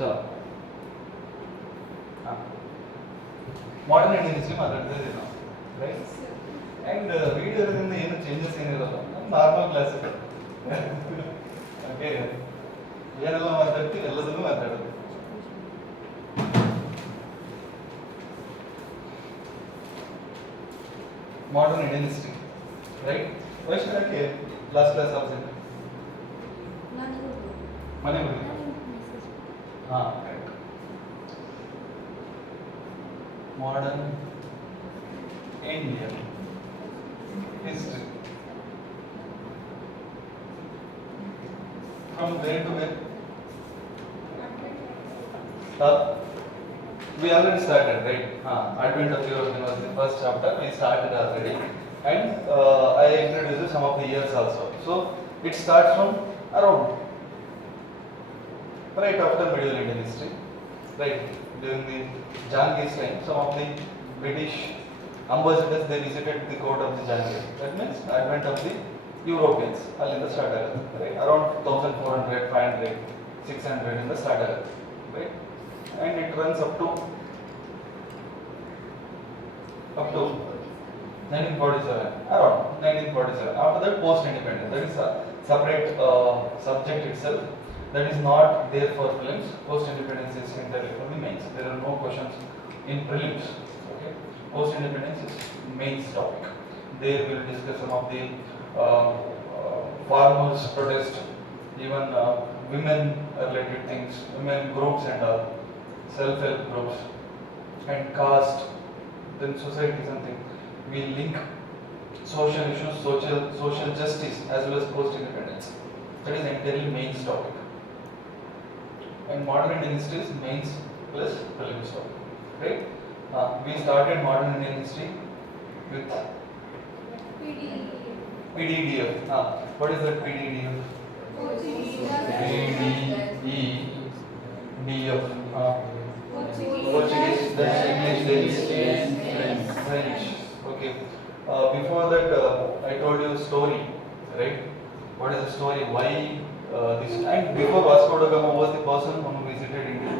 चलो modern Indian history ಮಾತಾಡ್ತಾ ಇದ್ದೀವಿ ನಾವು, ರೈಟ್? ಆ್ಯಂಡ್ ವಿಡಿಯೋದಿಂದ ಏನು ಚೇಂಜಸ್ ಏನಿರಲ್ಲ, ನಾರ್ಮಲ್ ಕ್ಲಾಸ್. ಓಕೆ, ಏನೆಲ್ಲ ಮಾತಾಡ್ತೀವಿ ಎಲ್ಲದನ್ನೂ ಮಾತಾಡೋದು. Modern Indian history, right? ವೈಷ್ಣವಕ್ಕೆ ಲಾಸ್ಟ್ ಕ್ಲಾಸ್ ಆಬ್ಸೆಂಟ್ ಮನೆ ಹೋಗಿ. ಹಾಂ, right. Modern Indian history from where to where? We already started, right? Advent of European was the first chapter. We started already, and I introduced some of the years also. So it starts from around right after medieval Indian history, right? During the Jahangir's time, some of the British ambassadors, they visited the court of the Jahangir. That means advent of the Europeans. Allinda start aguthe, right? Around 1400, 500, 600 in the start aguthe, right? And it runs up to 1947, around 1947. After that, post-independence. That is a separate subject itself. That is not there for prelims. Post-independence is entirely for the mains. There are no questions in prelims. Okay. Post-independence is mains topic. There we will discuss some of the farmers' protest, even women related things, women groups and self-help groups, and caste, then society something. We link social issues, social justice as well as post-independence. That is entirely mains topic. And modern Indian history is mains plus prelims topic, right? We started modern Indian history with PDDF. What is that PDDF? PDEDF. Portuguese, Dutch, English, French. Okay. Before that, I told you a story, right? What is the story? Why this? And before Vasco da Gama was the person who visited India.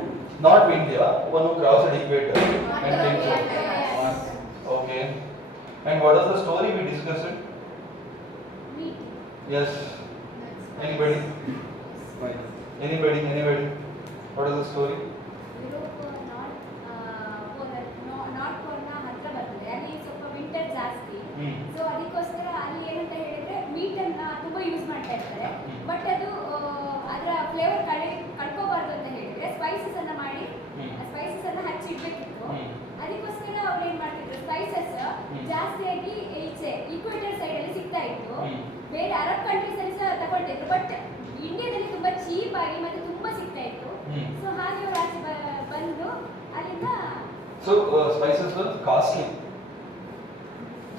Not India, one who crossed the equator and came to. Okay. And what is the story we discussed? Yes. Anybody? Anybody? What is the story? North ಪೋಲ್ನ ಹತ್ರ ಬರ್ತದೆ, ಅಲ್ಲಿ ಸ್ವಲ್ಪ winter ಜಾಸ್ತಿ. So ಅದಕ್ಕೋಸ್ಕರ ಅಲ್ಲಿ ಏನಂತ ಹೇಳಿದ್ರೆ ಮೀಟನ್ನ ತುಂಬಾ ಯೂಸ್ ಮಾಡ್ತಾ ಇರ್ತಾರೆ. ಬಟ್ ಅದು ಅದರ ಫ್ಲೇವರ್ ಕಳ್ಕೋಬಾರ್ದು ಅಂತ ಹೇಳಿದ್ರೆ ಸ್ಪೈಸಸ್ ಅನ್ನ ಮಾಡಿ ಸ್ಪೈಸಸ್ ಅನ್ನ ಹಚ್ಚಿಡ್ಬೇಕಿತ್ತು. ಅದಕ್ಕೋಸ್ಕರ ಅವ್ರು ಏನ್ ಮಾಡ್ತಿದ್ರು, ಸ್ಪೈಸಸ್ ಜಾಸ್ತಿಯಾಗಿ ಈಚೆ ಈಕ್ವೇಟರ್ ಸೈಡ್ ಅಲ್ಲಿ ಸಿಗ್ತಾ ಇತ್ತು. ಬೇರೆ ಅರಬ್ ಕಂಟ್ರೀಸ್ ಅಲ್ಲಿ ಸಹ ತಗೊಳ್ತಿದ್ರು, ಬಟ್ ಇಂಡಿಯಾದಲ್ಲಿ ತುಂಬಾ ಚೀಪ್ ಆಗಿ ಮತ್ತೆ ತುಂಬಾ ಸಿಗ್ತಾ ಇತ್ತು. ಸೊ ಹಾಗೆ ಅವ್ರು ಆಚೆ ಬಂದು ಅಲ್ಲಿಂದ. So spices were costly.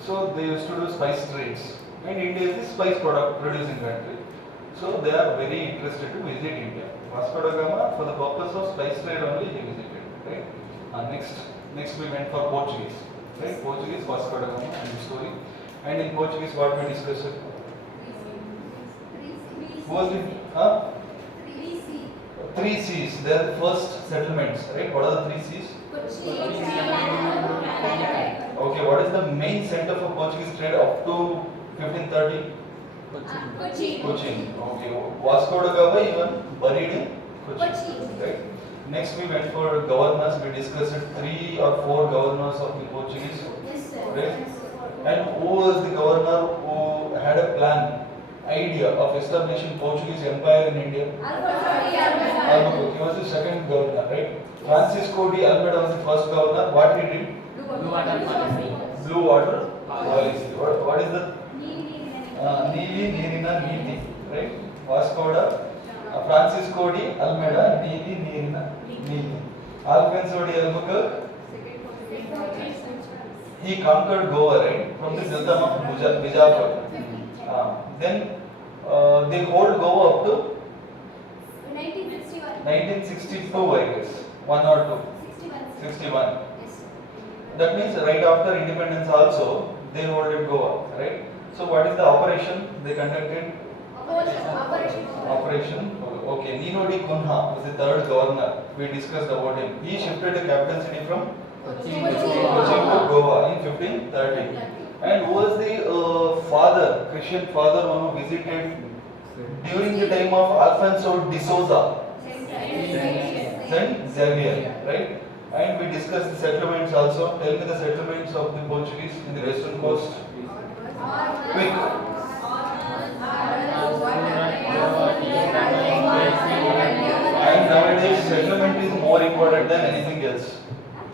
So they used to do spice trades. And India is a spice product producing country. So they are very interested to visit India. Vasco da Gama, for the purpose of spice trade only, he visited. Right? Next we went for Portuguese. Right? Portuguese, Vasco da Gama and the story. And in Portuguese, what we discussed? Was it? Three C's. They are the first settlements. Right? What are the three C's? Okay, what is the main center for Portuguese trade up to 1530? Cochin. Okay, Vasco da Gama even buried in Cochin. Right? Next we went for governors. We discussed 3 or 4 governors of the Portuguese. Yes, sir. Right? And who was the governor who had a plan, idea of establishing Portuguese empire in India? Albuquerque. He was the second governor, right? Francisco de Almeida was the first governor. What he did? Blue water policy. Blue water policy. What is the Neeli Neerina Neeti, right? Vasco da Francisco de Almeida, Neeli Neerina Neeti. Alfonso de Albuquerque, he conquered Goa, right? From the Sultan of Bijapur. Then they hold Goa up to 1962, I guess. 1 or 2? 61. Yes. That means right after independence also, they hold it Goa, right? So what is the operation they conducted? Operation Okay, Nino de Cunha was the third governor. We discussed about him. He shifted the capital city from Kochi. Cochin to Goa in 1530. And who was the father, Christian father, one who visited during the time of Alfonso de Souza? Saint Xavier, right? And we discussed the settlements also. Tell me the settlements of the Portuguese in the western coast. Quick. And nowadays, settlement is more important than anything else.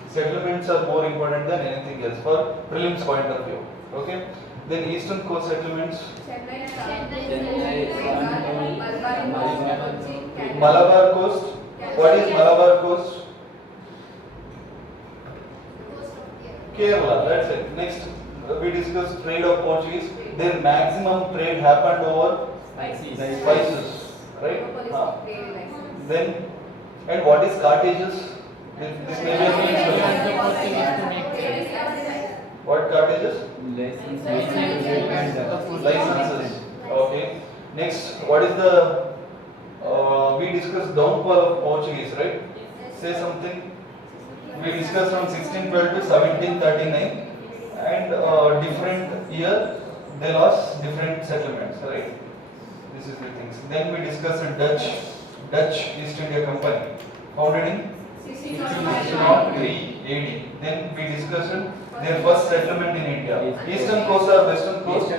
Settlements are more important than anything else for prelims point of view. Okay. Then eastern coast settlements. Malabar coast. What is Malabar coast? Kerala. That's it. Next, we discussed trade of Portuguese. Their maximum trade happened over spices, right? Then, and what is Carthages? This may be a means what Carthages? Licenses. Okay. Next, what is the? We discussed downfall of Portuguese, right? Say something. We discussed from 1612 to 1739, and different year they lost different settlements, right? This is the things. Then we discussed Dutch East India Company, founded in 1603 AD. Then we discussed their first settlement in India. Eastern coast or western coast?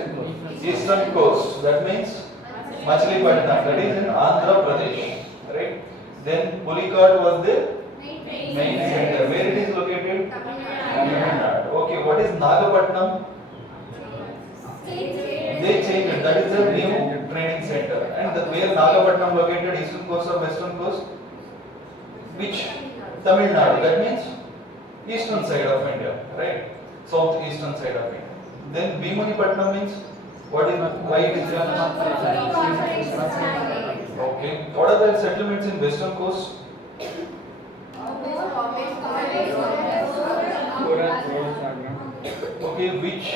Eastern coast. That means Machilipatnam. That is in Andhra Pradesh, right? Then Pulicat was the main center. Where it is located? Tamil Nadu. Okay. What is Nagapatnam? They changed it. That is the new training center. And where Nagapatnam located? Eastern coast or western coast? Which? Tamil Nadu. That means eastern side of India, right? Southeastern side of India. Then Bhimanipatnam means what is? Why it is there? Okay. What are the settlements in western coast? Okay. Which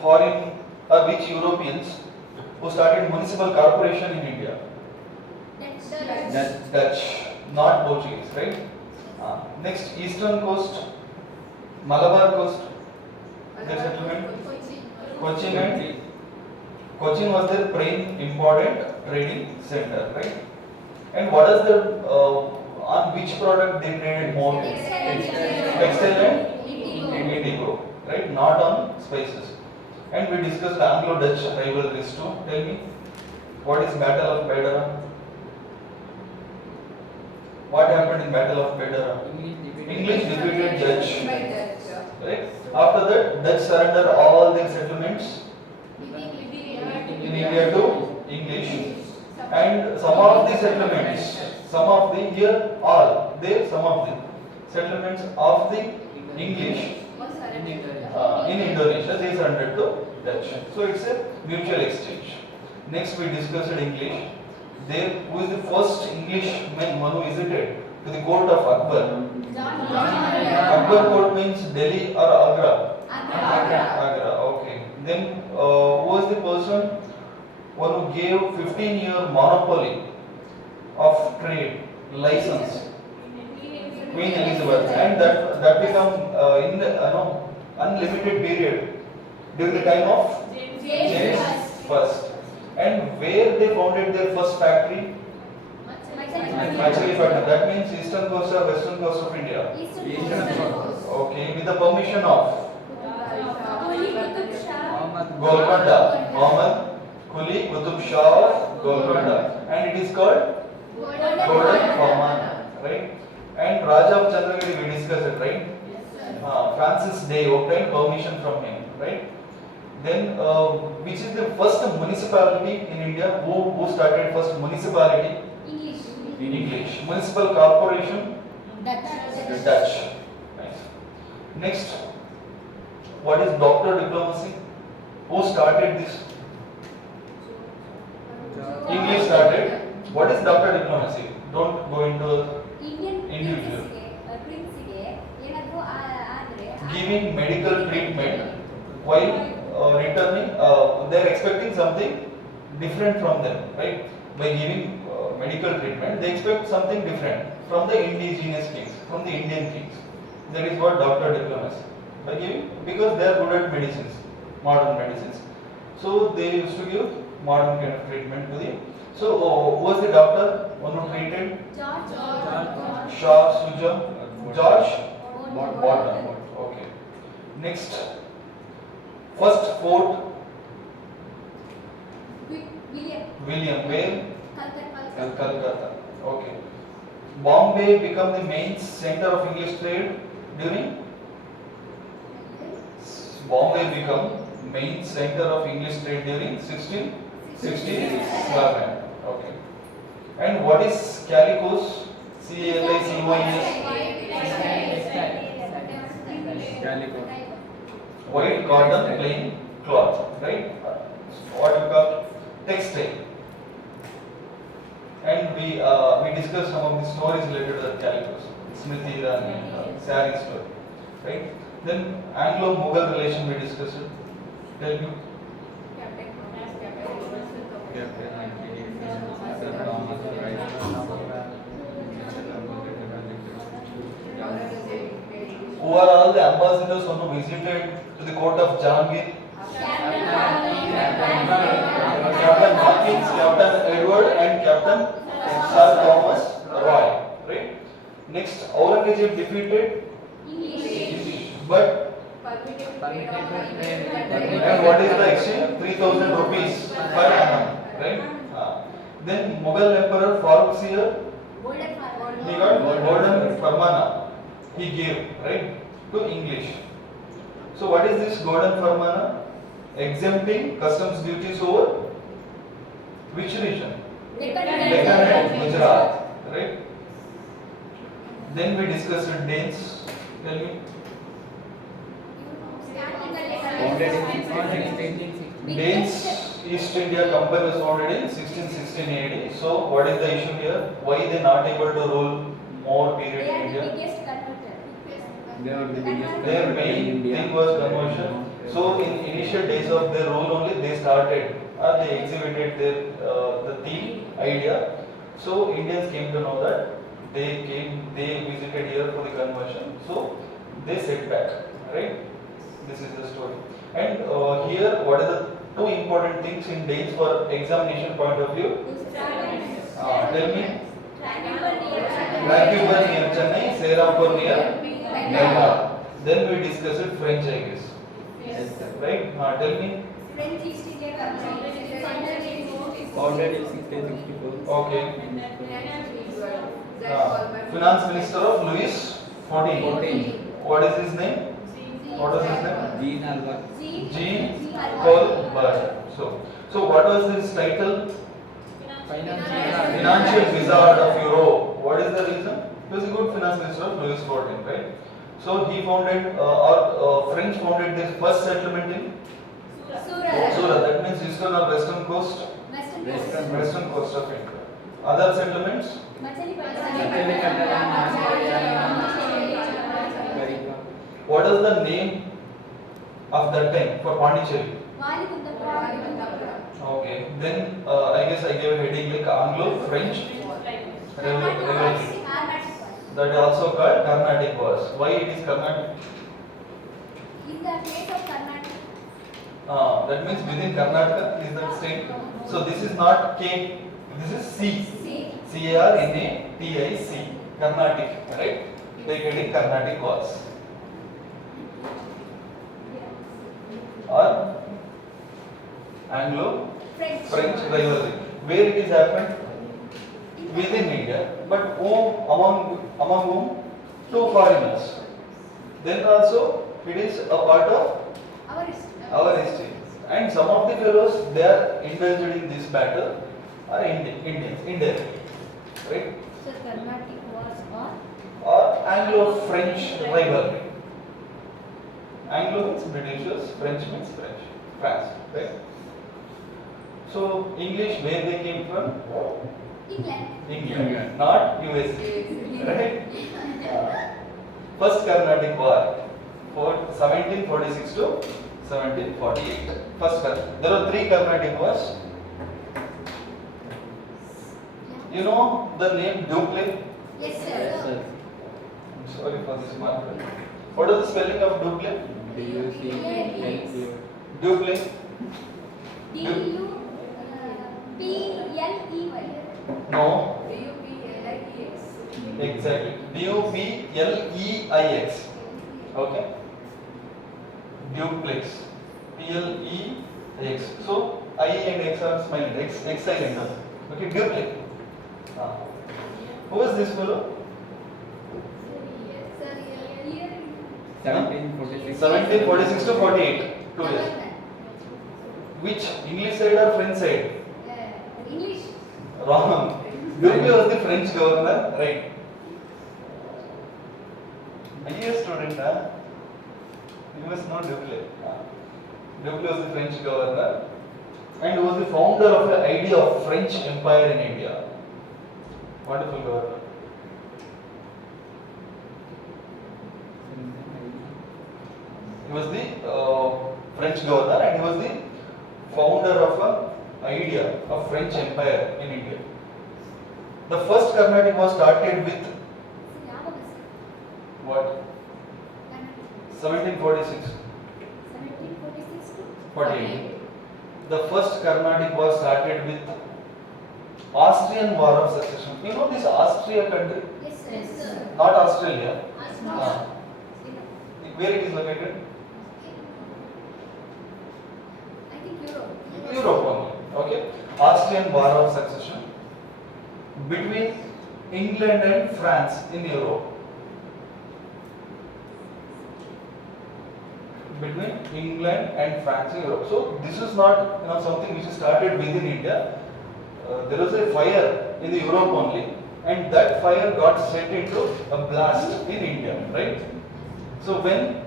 foreign or which Europeans who started municipal corporation in India? Dutch, not Portuguese, right? Next, eastern coast, Malabar coast, their settlement. Cochin and Cochin was their prime important trading center, right? And what is the on which product they traded more? Textile and indigo, right? Not on spices. And we discussed Anglo-Dutch rivalries too. Tell me, what is Battle of Bedera? What happened in Battle of Bedera? English defeated Dutch. Right? After that, Dutch surrender all their settlements in India to English. And some of the settlements, some of the here all, there some of the settlements of the English in Indonesia, they surrendered to Dutch. So it's a mutual exchange. Next we discussed English. There, who is the first Englishman who visited to the court of Akbar? Akbar court means Delhi or Agra? Agra, okay. Then who was the person one who gave 15-year monopoly of trade license? Queen Elizabeth, and that become in the unlimited period during the time of James I. And where they founded their first factory? Machilipatnam. That means eastern coast or western coast of India? Okay, with the permission of Golconda, Muhammad Quli Qutub Shah of Golconda, and it is called Golden Farman, right? And Raja of Chandragiri, we discussed it, right? Francis Day obtained permission from him, right? Then, which is the first municipality in India? Who started first municipality? English. Municipal corporation? Dutch. Nice. Next, what is doctor diplomacy? Who started this? English started. What is doctor diplomacy? Don't go into individual. Giving medical treatment while returning, they are expecting something different from them, right? By giving medical treatment, they expect something different from the indigenous kings, from the Indian kings. That is what doctor diplomacy. By giving, because they are good at medicines, modern medicines. So they used to give modern kind of treatment to the. So who was the doctor? One who treated George. Shah Sujam, George Wharton. Okay. Next, first fort William where? Calcutta. Okay. Bombay become the main center of English trade during. Bombay become main center of English trade during 1667. Okay. And what is Calicos? CALICOS. White cotton plain cloth, right? What you call textile. And we discussed some of the stories related to Calicos, Smriti Irani, Sari story, right? Then Anglo-Mughal relation we discussed. Tell me. Who are all the ambassadors who visited to the court of Jahangir? Captain Hawkins, Captain Edward, and Captain Sir Thomas Roy. Right? Next, Aurangzeb defeated, but and what is the exchange? 3,000 rupees per annum. Right? Then Mughal Emperor Farrukhsir, he got golden farmana. He gave, right, to English. So what is this golden farmana? Exempting customs duties over which region? Deccan and Gujarat, right? Then we discussed Danes. Tell me. Danes East India Company was founded in 1616 AD. So what is the issue here? Why they not able to rule more period in India? Their main thing was conversion. So in initial days of their rule only they started, they exhibited their the theme idea. So Indians came to know that they visited here for the conversion. So they set back, right? This is the story. And here, what are the two important things in Danes for examination point of view? Tell me. Vancouver near Chennai, Serampur near Bengal. Then we discussed French, I guess. Yes. Right? Tell me. French East India Company Founded in 1664. Okay. Finance Minister of Louis XIV. What is his name? What was his name? Jean Albert. Jean Colbert. So what was his title? Financial Wizard of Europe. What is the reason? He was a good finance minister of Louis XIV, right? So he founded, French founded the first settlement in Surat. That means eastern or western coast? Western coast of India. Other settlements? What is the name of that time for Pondicherry? Okay, then I guess I gave a heading like Anglo-French rivalry. That is also called Carnatic Wars. Why it is Carnatic? In the place of Karnataka. That means within Karnataka is that state. So this is not K, this is C. Carnatic, Carnatic, right? They get it Carnatic Wars. Or Anglo-French rivalry. Where it is happened? Within India, but among whom? Two foreigners. Then also it is a part of our history. And some of the fellows they are indulged in this battle are Indians, indirectly, right? So Karnataka was Or Anglo-French rivalry. Anglo means Britishers, French means France, right? So English, where they came from? England, not USA, right? First Carnatic War, 1746 to 1748. First, there were three Carnatic Wars. You know the name Duplay? Yes, Yes, sir. sir. I'm sorry for this marker. What is the spelling of Duplay? DUCLE. Duplay? D-U-P-L-E-Y. No. D-U-P-L-I-E-X. Exactly. Dupleix. Okay. Duplex. Plex. So I and X are smiling. X silent. Okay. Duplex. Who is this fellow? Sir, year 1746. 1746 to 48. 2 years. Which English side or French side? English. Wrong. Duplay was the French governor, right? Are you a student, huh? You must know Duplay. Duplay was the French governor and was the founder of the idea of French Empire in India. Wonderful governor. He was the French governor and he was the founder of an idea of French Empire in India. The first Carnatic was started with what? 1746. 1746 to 48. The first Carnatic was started with Austrian War of Succession. You know this Austria country? Yes, sir. Yes, sir. Not Australia. Ah. Where it is located? I think Europe. Europe only. Okay. Austrian War of Succession between England and France in Europe. Between England and France in Europe. So this is not something which is started within India. There was a fire in the Europe only, and that fire got set into a blast in India, right? So when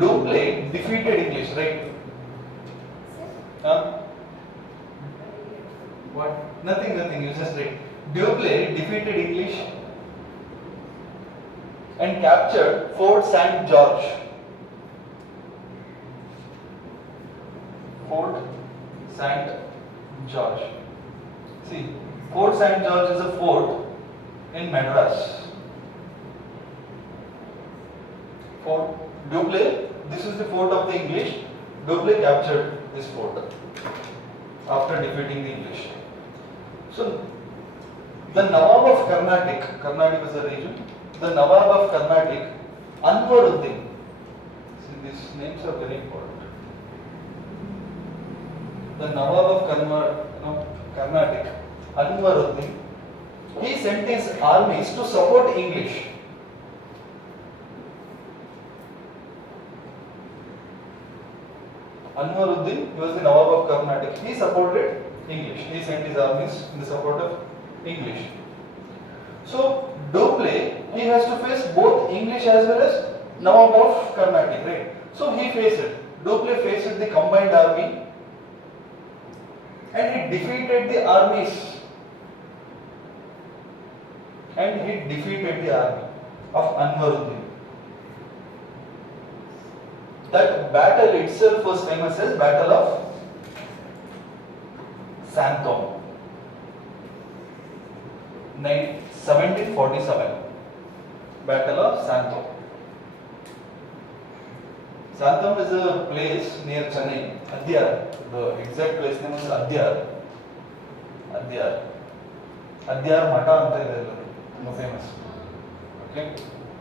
Duplay defeated English, right? What? Nothing. You just read. Duplay defeated English and captured Fort St. George. Fort St. George. See, Fort St. George is a fort in Madras. Fort Duplay, this is the fort of the English. Duplay captured this fort after defeating the English. So, the Nawab of Carnatic is a region. The Nawab of Carnatic, Anwaruddin. See, these names are very important. The Nawab of Carnatic, Anwaruddin, he sent his armies to support English. Anwaruddin, he was the Nawab of Carnatic. He supported English. He sent his armies in the support of English. So, Duplay, he has to face both English as well as Nawab of Carnatic, right? So, he faced it. Duplay faced the combined army and he defeated the armies. And he defeated the army of Anwaruddin. That battle itself was famous as Battle of Santom. 1747. Battle of Santom. Santom is a place near Chennai, Adyar. The exact place name is Adyar. Adyar Mata anta ಇದೆ ಅಲ್ಲಿ. Famous. Okay.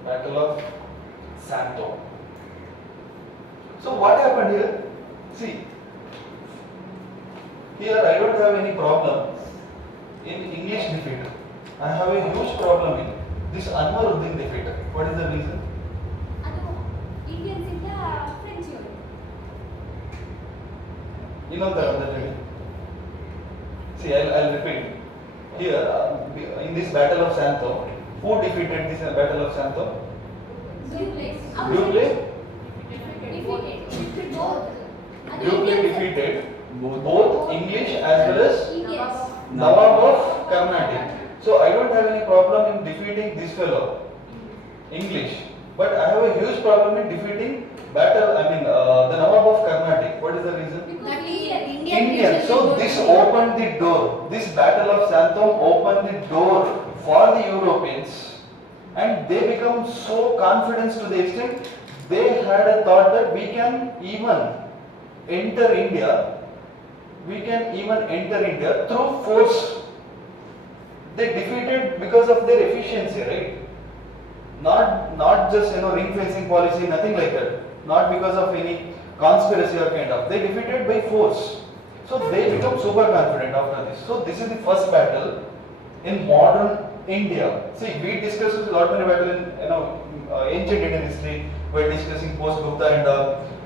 Battle of Santom. So what happened here? See, here I don't have any problem in English defeat. I have a huge problem in this Anwaruddin defeat. What is the reason? ಅದು Indians ಇಂದ French ಇವರು. ಇನ್ನೊಂದು ತರದಲ್ಲಿ. See, I'll repeat. Here, in this Battle of Santom, who defeated this Battle of Santom? Duplay. Duplay? Defeated. Both. ಅದು Duplay Indians- defeated both English as well as Indians. Nawab of Carnatic. So I don't have any problem in defeating this fellow, English. But I have a huge problem in defeating battle, I mean, the Nawab of Carnatic. What is the reason? Because That is Indian. Indian. So this opened the door. This Battle of Santom opened the door for the Europeans, and they become so confident to the extent they had a thought that we can even enter India. We can even enter India through force. They defeated because of their efficiency, right? Not just ring fencing policy, nothing like that. Not because of any conspiracy or kind of. They defeated by force. So they become super confident after this. So this is the first battle in modern India. See, we discussed a lot many battle in ancient Indian history. We're discussing post Gupta and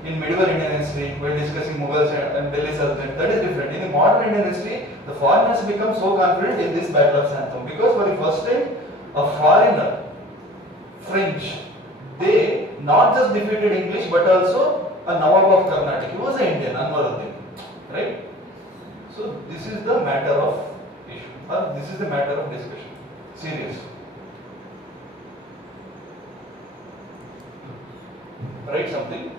in medieval Indian history. We're discussing Mughals and Delhi Sultanate. That is different. In the modern Indian history, the foreigners become so confident in this battle of Santom because for the first time, a foreigner, French, they not just defeated English but also a Nawab of Carnatic. He was an Indian, Anwaruddin, right? So this is the matter of issue, or this is the matter of discussion. Serious. Write something.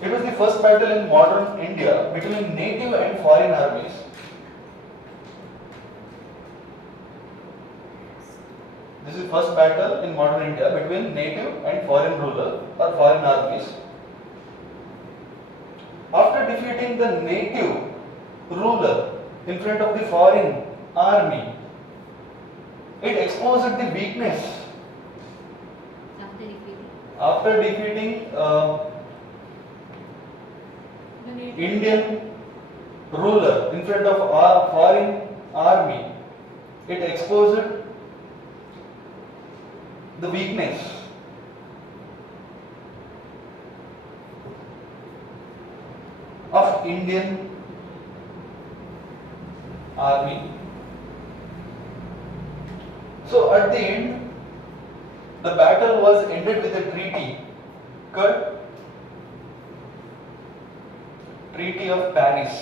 It was the first battle in modern India between native and foreign armies. This is first battle in modern India between native and foreign ruler or foreign armies. After defeating the native ruler in front of the foreign army, it exposed the weakness. After defeating Indian ruler in front of our foreign army, it exposed the weakness of Indian army. So at the end, the battle was ended with a treaty called Treaty of Paris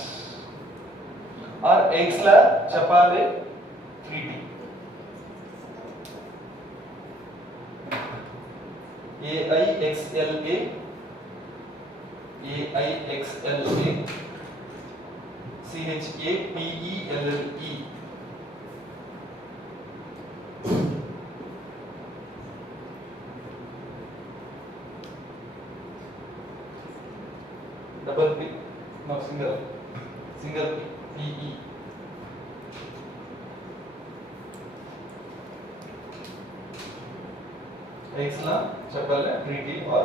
or Aix-la-Chapelle Treaty. AIXLA CHAPELLE. Double P, no single P, PE. Aix-la-Chapelle Treaty or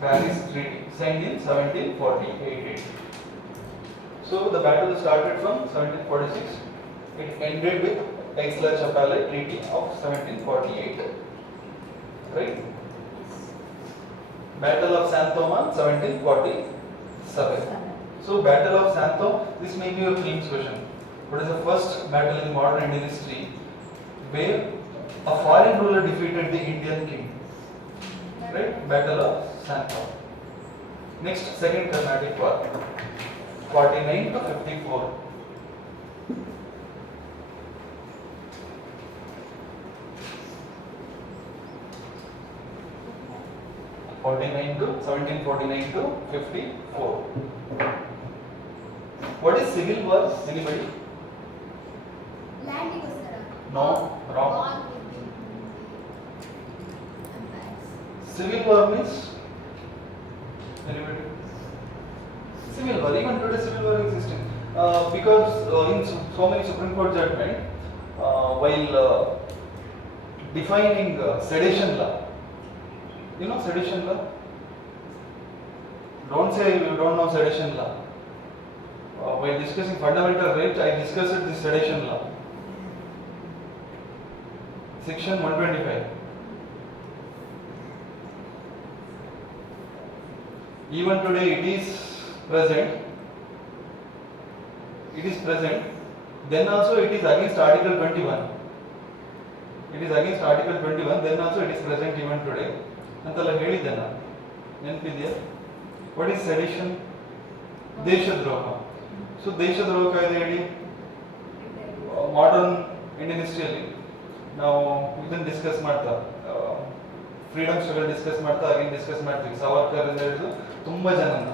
Paris Treaty, signed in 1748. So the battle started from 1746. It ended with Aix-la-Chapelle Treaty of 1748. Right? Battle of Santom on 1747. So Battle of Santom, this may be a prelims question. What is the first battle in modern Indian history where a foreign ruler defeated the Indian king? Right? Battle of Santom. Next, second Carnatic War, 49 to 54. To 1749 to 54. What is civil war? Anybody? Land goskara. No, wrong. Civil war means anybody? Civil war. Even today, civil war existing because in so many Supreme Court judgment, while defining sedition law. You know sedition law? Don't say you don't know sedition law. While discussing fundamental rights, I discussed the sedition law. Section 125. Even today it is present. It is present. Then also it is against Article 21. It is against Article 21. Then also it is present even today. ಅಂತೆಲ್ಲ ಹೇಳಿದ್ದೆ ನಾನು, ನೆನಪಿದೆಯಾ? What is sedition? ದೇಶದ್ರೋಹ. So ದೇಶದ್ರೋಹ ಕಾಯ್ದೆ ಹೇಳಿ modern Indian ಹಿಸ್ಟ್ರಿಯಲ್ಲಿ ನಾವು ಇದನ್ನು ಡಿಸ್ಕಸ್ ಮಾಡ್ತಾ ಫ್ರೀಡಮ್ ಸ್ಟ್ರಗಲ್ ಡಿಸ್ಕಸ್ ಮಾಡ್ತಾ ಅಗೇನ್ ಡಿಸ್ಕಸ್ ಮಾಡ್ತೀವಿ. ಸಾವರ್ಕರ್ ಅಂತ ಹೇಳಿದ್ರು ತುಂಬಾ ಜನನ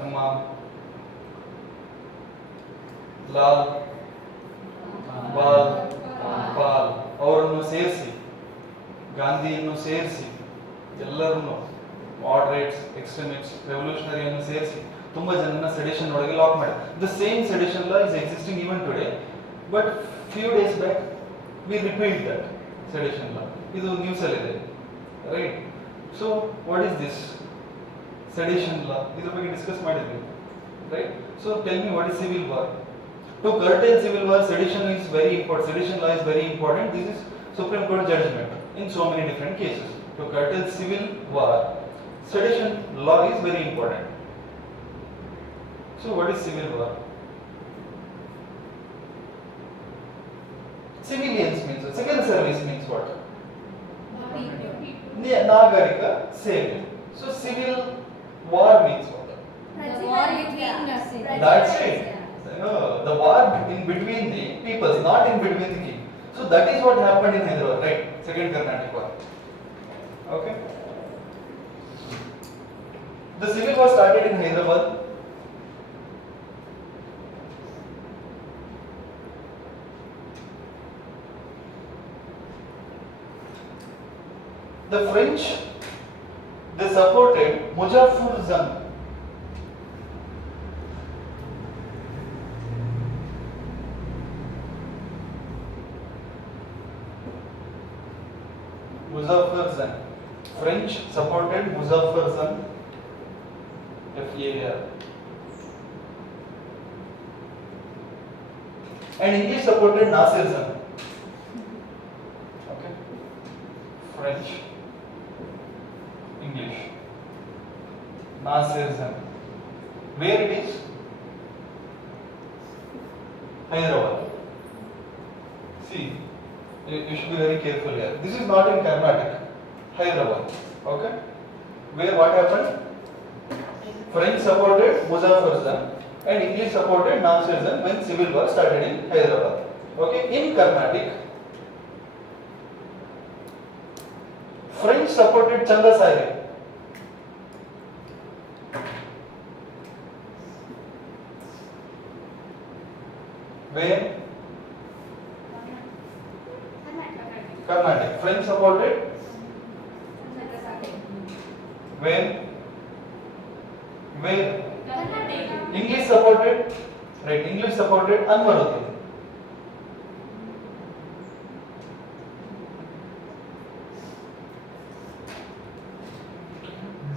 ನಮ್ಮ ಲಾಲ್ ಬಾಲ್ ಪಾಲ್ ಅವರನ್ನು ಸೇರಿಸಿ, ಗಾಂಧಿಯನ್ನು ಸೇರಿಸಿ, ಎಲ್ಲರನ್ನು ಮಾಡರೇಟ್ಸ್, ಎಕ್ಸ್ಟ್ರೀಮಿಸ್ಟ್ಸ್, ರೆವಲ್ಯೂಷನರಿಯನ್ನು ಸೇರಿಸಿ ತುಂಬಾ ಜನನ ಸೆಡಿಷನ್ ಒಳಗೆ ಲಾಕ್ ಮಾಡಿ. The same sedition law is existing even today, but few days back we repeat that sedition law. ಇದು ನ್ಯೂಸ್ ಅಲ್ಲಿ ಇದೆ, right? So what is this sedition law? ಇದ್ರ ಬಗ್ಗೆ ಡಿಸ್ಕಸ್ ಮಾಡಿದ್ವಿ, right? So tell me, what is civil war? To curtail civil war, sedition is very important. Sedition law is very important. This is Supreme Court judgment in so many different cases. To curtail civil war, sedition law is very important. So, what is civil war? Civilians means what? Civil service means what? Nagarika Seva. So, civil war means what? The war between the That's it. The war in between the peoples, not in between the king. So that is what happened in Hyderabad, right? Second Carnatic War. Okay. The civil war started in Hyderabad. The French, they supported Muzaffar Jung. Muzaffar Jung. French supported Muzaffar Jung. FAR. And English supported Nasir Jung. Okay. French. English. Nasir Jung. Where it is? Hyderabad. See. You should be very careful here. This is not in Karnataka, Hyderabad. Okay? Where what happened? French supported Muzaffar Jung and English supported Nasir Jung when civil war started in Hyderabad. Okay? In Carnatic, French supported Chanda Sahib. Where? Carnatic. French supported where? English supported, right? English supported Anwaruddin.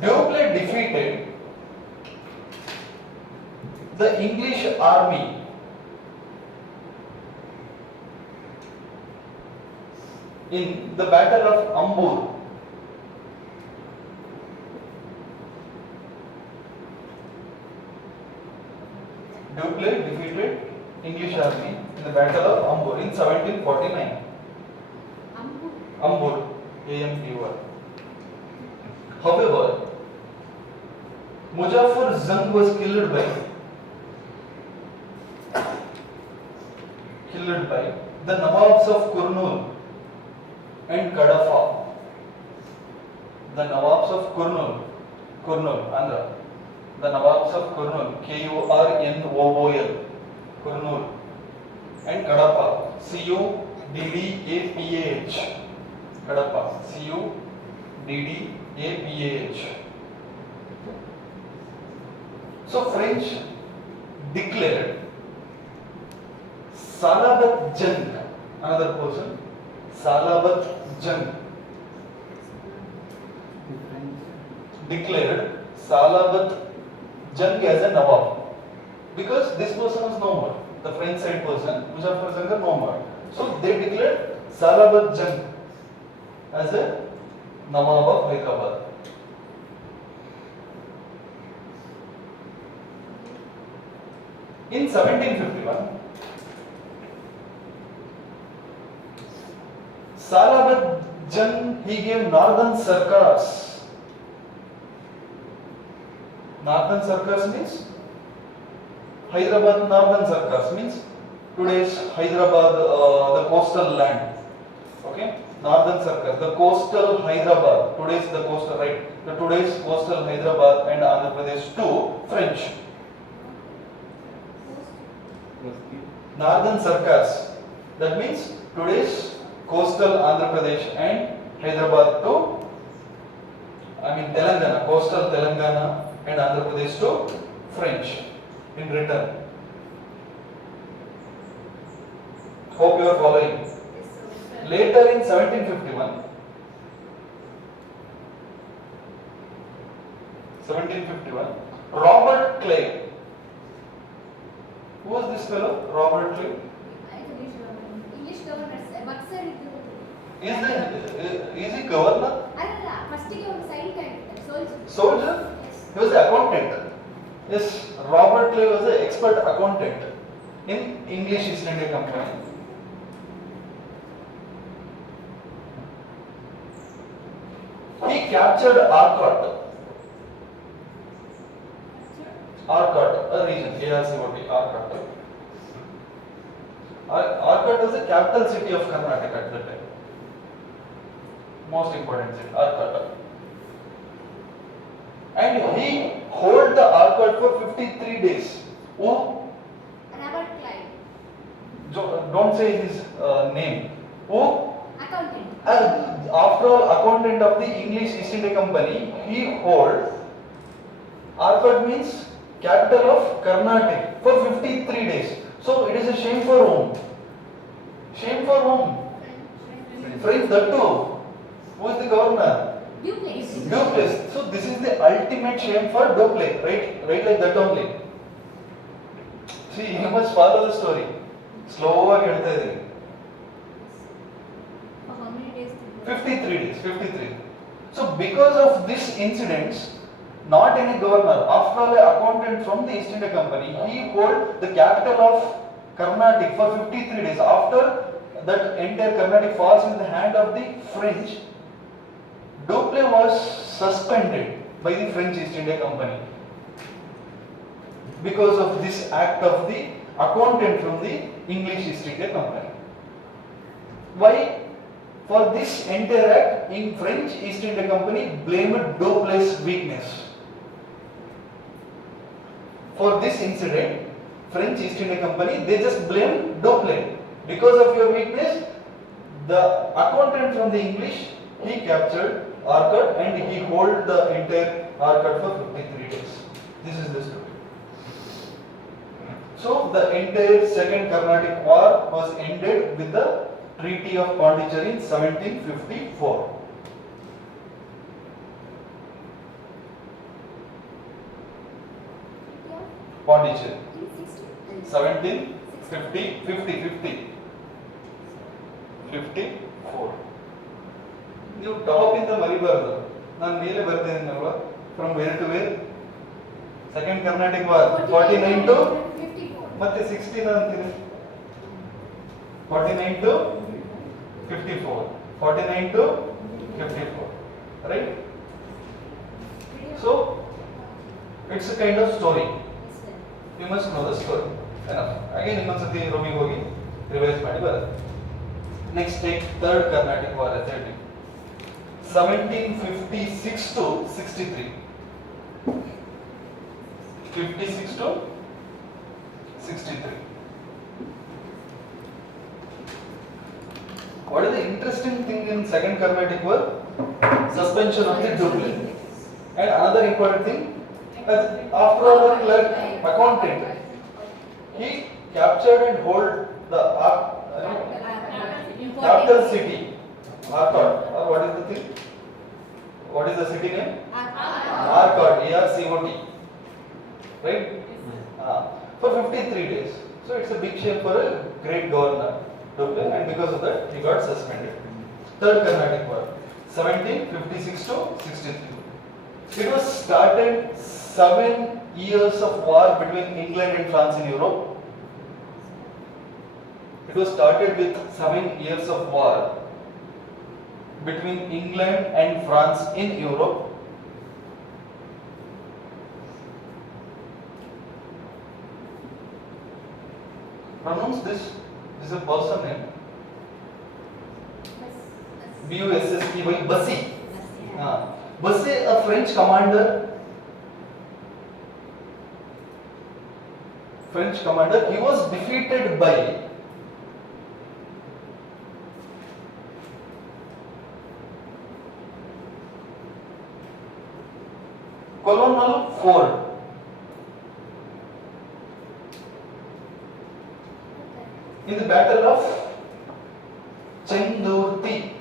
Dupleix defeated the English army in the Battle of Ambur. Dupleix defeated English army in the Battle of Ambur in 1749. Ambur, A-M-B-U-R. However, Muzaffar Jung was killed by the Nawabs of Kurnool and Kadapa. The Nawabs of Kurnool, Andhra. The Nawabs of Kurnool, Kurnool, Kurnool, and Kadapa, Cuddapah, Kadapa, Cuddapah. So French declared Salabat Jung, another person, Salabat Jung declared Salabat Jung as a Nawab because this person was no more. The French side person, Muzaffar Jung, no more. So they declared Salabat Jung as a Nawab of Hyderabad. In 1751, Salabat Jung, he gave Northern Sarkars. Northern Sarkars means Hyderabad Northern Sarkars means today's Hyderabad, the coastal land. Okay, Northern Circus, the coastal Hyderabad. Today's the coastal, right? The today's coastal Hyderabad and Andhra Pradesh to French. Northern Circus. That means today's coastal Andhra Pradesh and Hyderabad to, Telangana, coastal Telangana and Andhra Pradesh to French in return. Hope you are following. Later in 1751, Robert Clay. Who was this fellow? Robert Clay. English governor, Buxar Is he governor? first sign soldier. Soldier? Yes. He was the accountant. Yes, Robert Clay was an expert accountant in English East India Company. He captured Arcot. Arcot, a region, ARCOT, Arcot. Arcot was the capital city of Karnataka at that time. Most important city, Arcot. And he held the Arcot for 53 days. Who? Robert Clyde. Don't say his name. Who? Accountant. After all, accountant of the English East India Company, he held Arcot means capital of Karnataka for 53 days. So it is a shame for whom? Shame for whom? French, that too. Who is the governor? Duplass. Duplass. So this is the ultimate shame for Duplass, right? Right, like that only. See, you must follow the story. Slowly ಹೇಳ್ತಾ ಇದ್ದೀನಿ. For how many days? 53 days, 53. So because of this incidents, not any governor, after all an accountant from the East India Company, he held the capital of Carnatic for 53 days. After that entire Carnatic falls in the hand of the French, Duplessis was suspended by the French East India Company because of this act of the accountant from the English East India Company. Why? For this entire act, in French East India Company blamed Duplessis' weakness. For this incident, French East India Company, they just blamed Duplessis. Because of your weakness, the accountant from the English, he captured Arcot and he held the entire Arcot for 53 days. This is the story. So the entire Second Carnatic War was ended with the Treaty of Pondicherry in 1754. Pondicherry. 54. ನೀವು top ಇಂದ ಮರಿಬಾರದು. ನಾನು ಮೇಲೆ ಬರ್ತಿದ್ದೀನಲ್ವಾ, from where to where. Second Carnatic war 49 to 54. ಮತ್ತೆ 16 ಅಂತೀನಿ. 49 to 54. 49 to 54. Right? So, it's a kind of story. You must know the story. Enough. Again, ಇನ್ನೊಂದ್ಸತಿ ರೂಮಿಗೆ ಹೋಗಿ ರಿವೈಸ್ ಮಾಡಿ ಬರೋದು. Next take third Carnatic War as 1756 to 63. 56 to 63. What is the interesting thing in Second Carnatic War? Suspension of the Duplessis. And another important thing, after all the clerk accountant, he captured and held the capital city, Arcot. Or what is the thing? What is the city name? Arcot, ARCOT. Right? For 53 days. So it's a big shame for a great governor, Duplessis, and because of that, he got suspended. Third Carnatic War, 1756 to 63. It was started 7 years of war between England and France in Europe. It was started with 7 years of war between England and France in Europe. Pronounce this. This is a person name. Bussy. Bussy. Bussy, a French commander. French commander. He was defeated by Colonel Ford. In the Battle of Chendurti.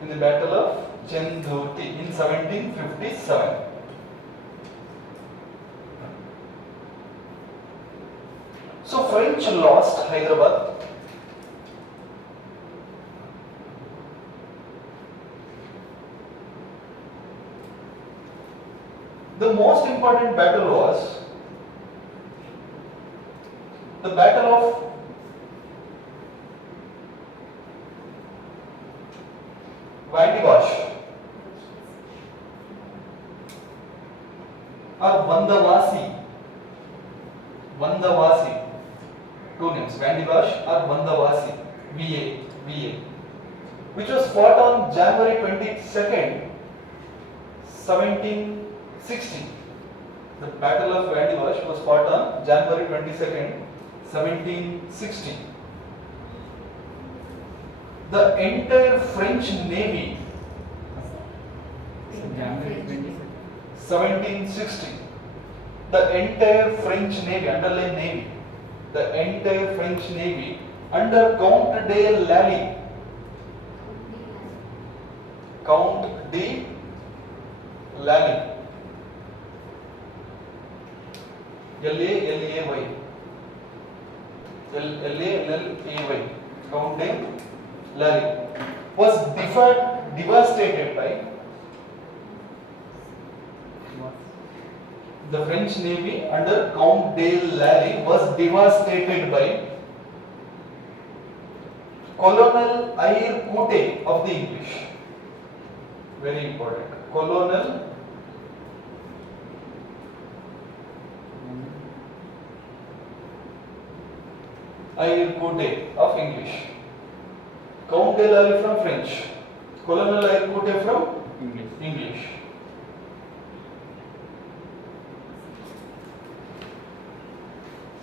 In the Battle of Chendurti in 1757. So French lost Hyderabad. The most important battle was the Battle of Vandivash or Vandavasi. Vandavasi. Two names, Vandivash or Vandavasi. VA. Which was fought on January 22nd, 1760. The Battle of Vandivash was fought on January 22nd, 1760. The entire French Navy, January 22nd. 1760. The entire French Navy, underline Navy, the entire French Navy under Count de Lally. Count de Lally. L-A-L-A-Y. L-A-L-L-A-Y. Count de Lally was devastated by the French Navy under Count de Lally was devastated by Colonel Eyre Coote of the English. Very important. Colonel Eyre Coote of English. Count de Lally from French. Colonel Eyre Coote from English.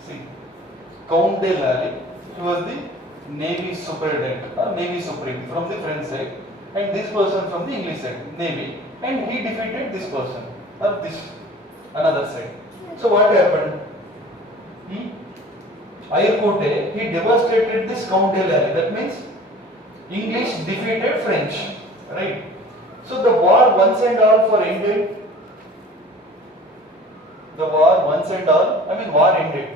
See, Count de Lally, he was the Navy Superintendent or Navy Supreme from the French side, and this person from the English side, Navy, and he defeated this person or this another side. So what happened? Eyre Coote, he devastated this Count de Lally. That means English defeated French, right? So the war once and all for ended. The war once and all, war ended.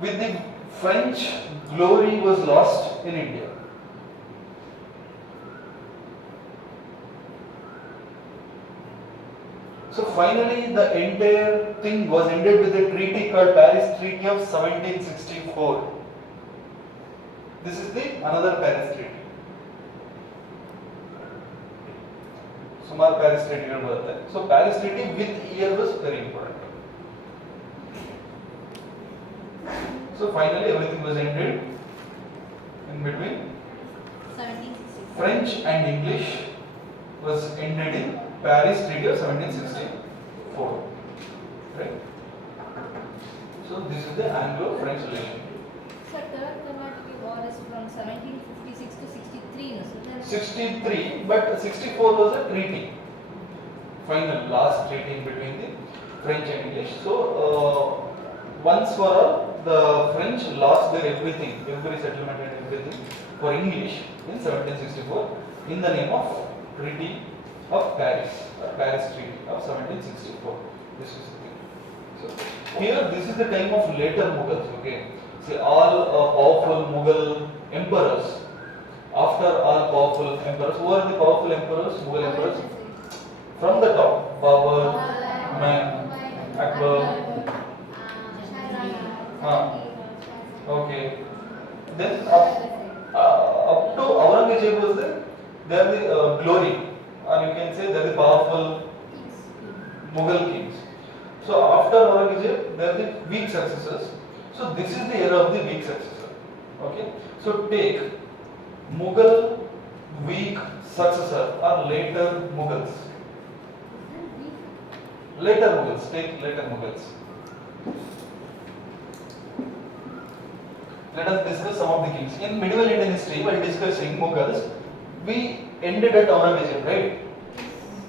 With the French, glory was lost in India. So finally the entire thing was ended with a treaty called Paris Treaty of 1764. This is the another Paris Treaty. Sumar Paris Treaty bರುತ್ತೆ. So Paris Treaty with year was very important. So finally everything was ended in between. 1760. French and English was ended in Paris Treaty of 1764. Right? So this is the Anglo-French relation. So Third Carnatic War is from 1756 to 63. No? So then 63, but 64 was a treaty. Final, last treaty in between the French and English. So once for all, the French lost their everything, every settlement and everything for English in 1764 in the name of Treaty of Paris, Paris Treaty of 1764. This is the thing. So here, this is the time of later Mughals. Okay, see all powerful Mughal emperors. After all powerful emperors, who are the powerful emperors? Mughal emperors. From the top, Babur, Humayun, Akbar, Okay. Then up to Aurangzeb was there. They are the glory, or you can say they are the powerful Mughal kings. So after Aurangzeb, they are the weak successors. So this is the era of the weak successor. Okay. So take Mughal weak successor or later Mughals. Later Mughals. Take later Mughals. Let us discuss some of the kings. In medieval Indian history, while discussing Mughals, we ended at Aurangzeb, right?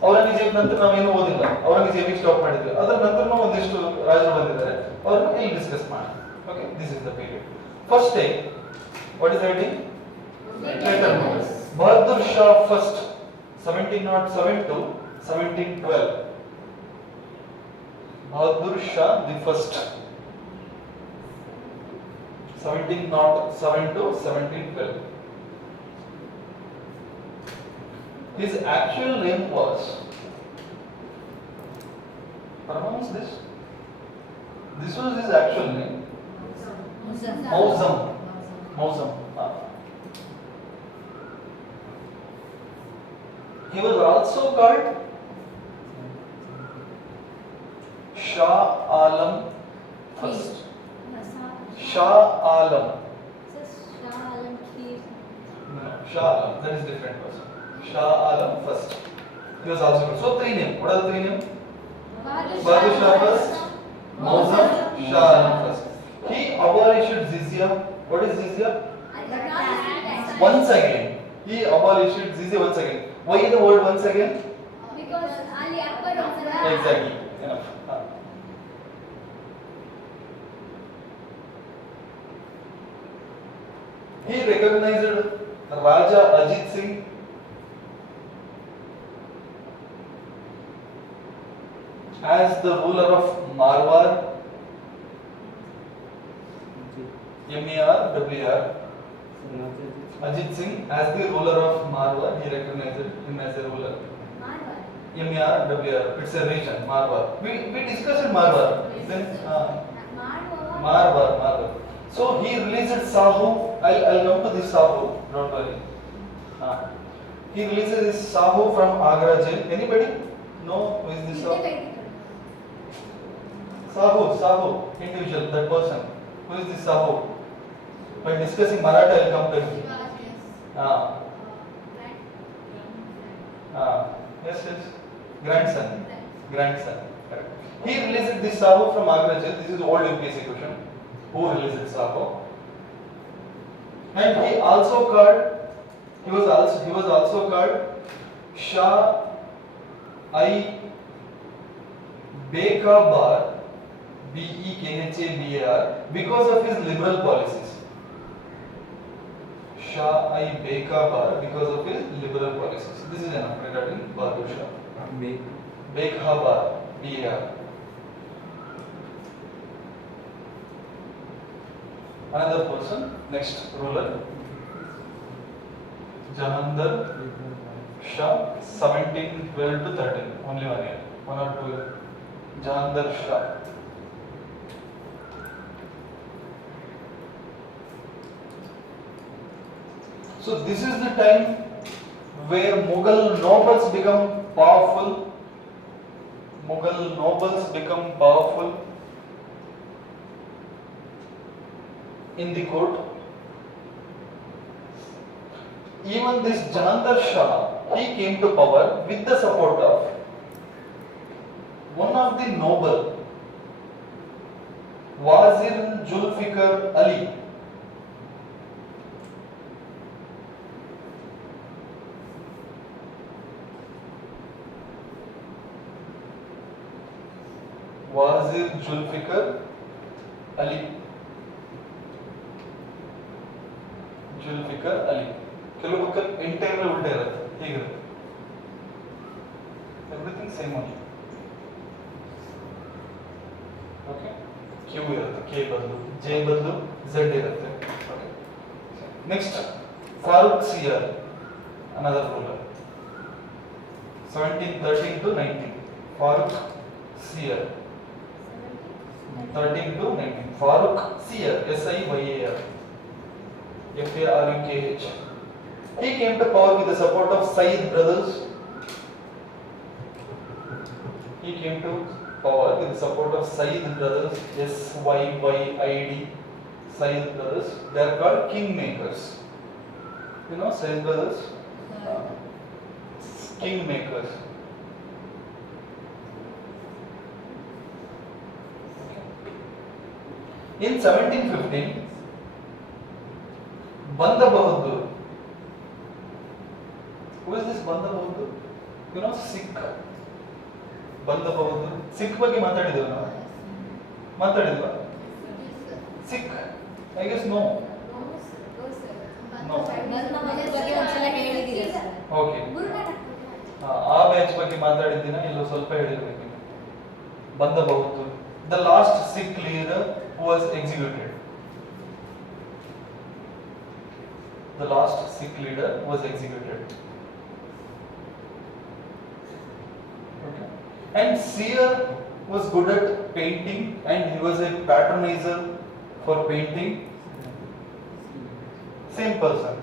Aurangzeb ನಂತರ ನಾವೇನು ಓದಿಲ್ಲ, ಔರಂಗಜೇಬಿಗೆ stop ಮಾಡಿದ್ವಿ. ಅದರ ನಂತರ ಒಂದಿಷ್ಟು ರಾಜರು ಬಂದಿದ್ದಾರೆ, ಅವ್ರನ್ನ ಇಲ್ಲಿ ಡಿಸ್ಕಸ್ ಮಾಡೋಣ. Okay, this is the period. First time what is heading? Later Mughals. Bahadur Shah first 1707 to 1712. Bahadur Shah the first 1707 to 1712. His actual name was, pronounce this. This was his actual name. Mausam. Mausam. He was also called Shah Alam first. Shah Alam. No, Shah Alam. That is different person. Shah Alam first. He was also called. So three names. What are the three names? Bahadur Shah first, Mausam, Shah Alam first. He abolished jizya. What is jizya? Once again. He abolished jizya once again. Why the word once again? Because Ali Akbar was Exactly. Enough. He recognized Raja Ajit Singh as the ruler of Marwar, M-A-R-W-R. Ajit Singh as the ruler of Marwar, he recognized him as a ruler. M-A-R-W-R. It's a region, Marwar. We discussed Marwar. Then Marwar. So he released Sahu. I'll come to this Sahu. Don't worry. He released this Sahu from Agra jail. Anybody know who is this Sahu? Sahu, individual, that person. Who is this Sahu? By discussing Maratha, I'll come to him. Yes. Grandson. Correct. He released this Sahu from Agra jail. This is old UPSC question. Who released Sahu? And he was also called Shah I Bekabar, Bekhabar, because of his liberal policies. Shah I Bekabar, because of his liberal policies. This is enough regarding Bahadur Shah. Bekhabar, B-A-R. Another person, next ruler, Jahandar Shah, 1712 to 13, only 1 year, 1 or 2 years. Jahandar Shah. So this is the time where Mughal nobles become powerful. In the court. Even this Jahandar Shah, he came to power with the support of one of the noble, Wazir Zulfikar Ali. Wazir Zulfikar Ali. ಕೆಲವು book entire ಉಲ್ಟಾ ಇರುತ್ತೆ, ಹೀಗಿರುತ್ತೆ. Everything same only. Okay, Q ಇರುತ್ತೆ, K ಬದಲು J ಬದಲು Z ಇರುತ್ತೆ. Okay, next Farrukh Siyar, another ruler, 1713 to 19. Farooq Seer, 13 to 19. Farooq Siyar, Siyar, Farukh. He came to power with the support of Sayyid brothers. He came to power with the support of Sayyid brothers, Syyd, Sayyid brothers. They are called kingmakers. You know Sayyid brothers? Kingmakers. In 1715, Banda Bahadur. Who is this Banda Bahadur? You know, Sikh. Banda Bahadur. Sikh ಬಗ್ಗೆ ಮಾತಾಡಿದ್ವಿ ನಾವು. ಮಾತಾಡಿದ್ವಾ? Sikh. I guess no. No. Okay. ಆ batch ಬಗ್ಗೆ ಮಾತಾಡಿದ್ದೀನ ಇಲ್ಲ ಸ್ವಲ್ಪ ಹೇಳಿರ್ಬೇಕು. ಬಂದ ಬಹುದು. The last Sikh leader who was executed. The last Sikh leader was executed. Okay. And Seer was good at painting and he was a patronizer for painting. Same person.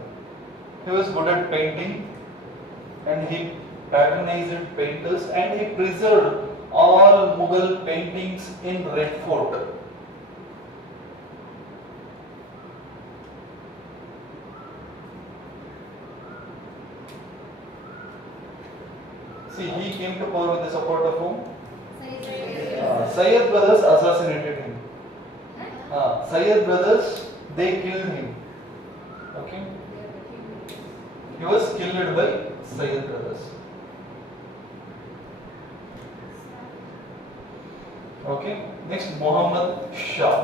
He was good at painting and he patronized painters and he preserved all Mughal paintings in Red Fort. See, he came to power with the support of whom? Sayyid brothers assassinated him. Sayyid brothers, they killed him. Okay? He was killed by Sayyid brothers. Okay? Next, Muhammad Shah.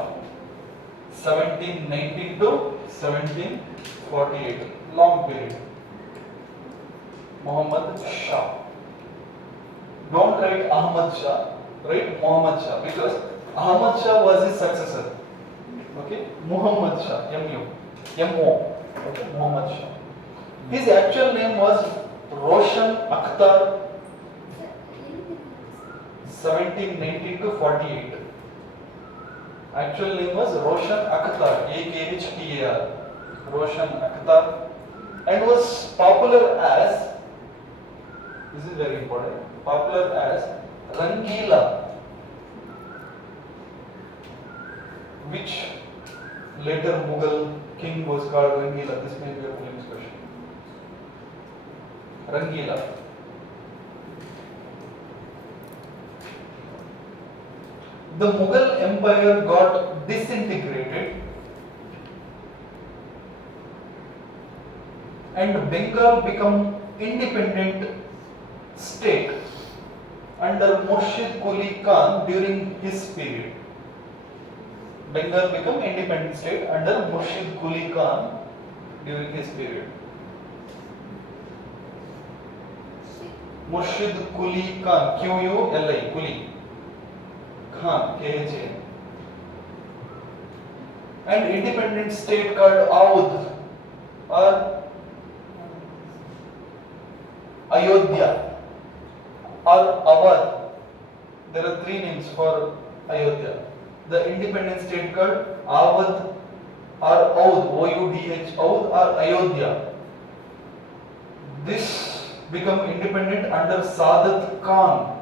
1719 to 1748. Long period. Muhammad Shah. Don't write Ahmad Shah, write Muhammad Shah because Ahmad Shah was his successor. Okay? Muhammad Shah, M-O. Okay? Muhammad Shah. His actual name was Roshan Akhtar, 1719 to 48. Actual name was Roshan Akhtar, Akhtar. Roshan Akhtar, and was popular as, this is very important, popular as Rangila, which later Mughal king was called Rangila. This may be a prelims question. Rangila. The Mughal empire got disintegrated and Bengal became independent state under Murshid Quli Khan during his period. Bengal became independent state under Murshid Quli Khan during his period. Murshid Quli Khan, Quli, Quli Khan, Khan. And independent state called Awadh or Ayodhya or Awadh. There are three names for Ayodhya. The independent state called Awadh or Audh, O-U-D-H, Audh or Ayodhya. This became independent under Sadat Khan,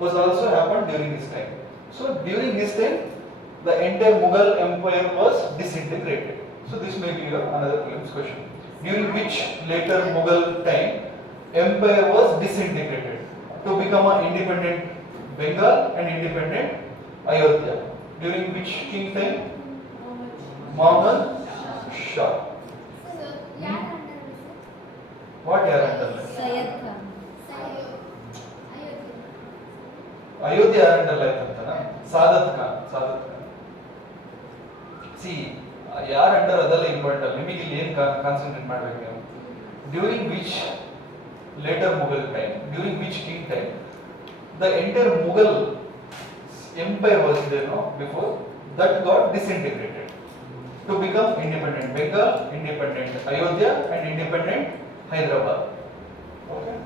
was also happened during his time. So during his time, the entire Mughal empire was disintegrated. So this may be another prelims question. During which later Mughal time, empire was disintegrated to become an independent Bengal and independent Ayodhya. During which king time? Muhammad Shah. What year under? Sayyid Khan. Ayodhya under life antana? Sadat Khan. See, yaar under adala important. Nimige ಇಲ್ಲಿ ಏನು concentrate ಮಾಡಬೇಕು ನೀವು? During which later Mughal time, during which king time, the entire Mughal empire was there no before that got disintegrated to become independent Bengal, independent Ayodhya and independent Hyderabad. Okay,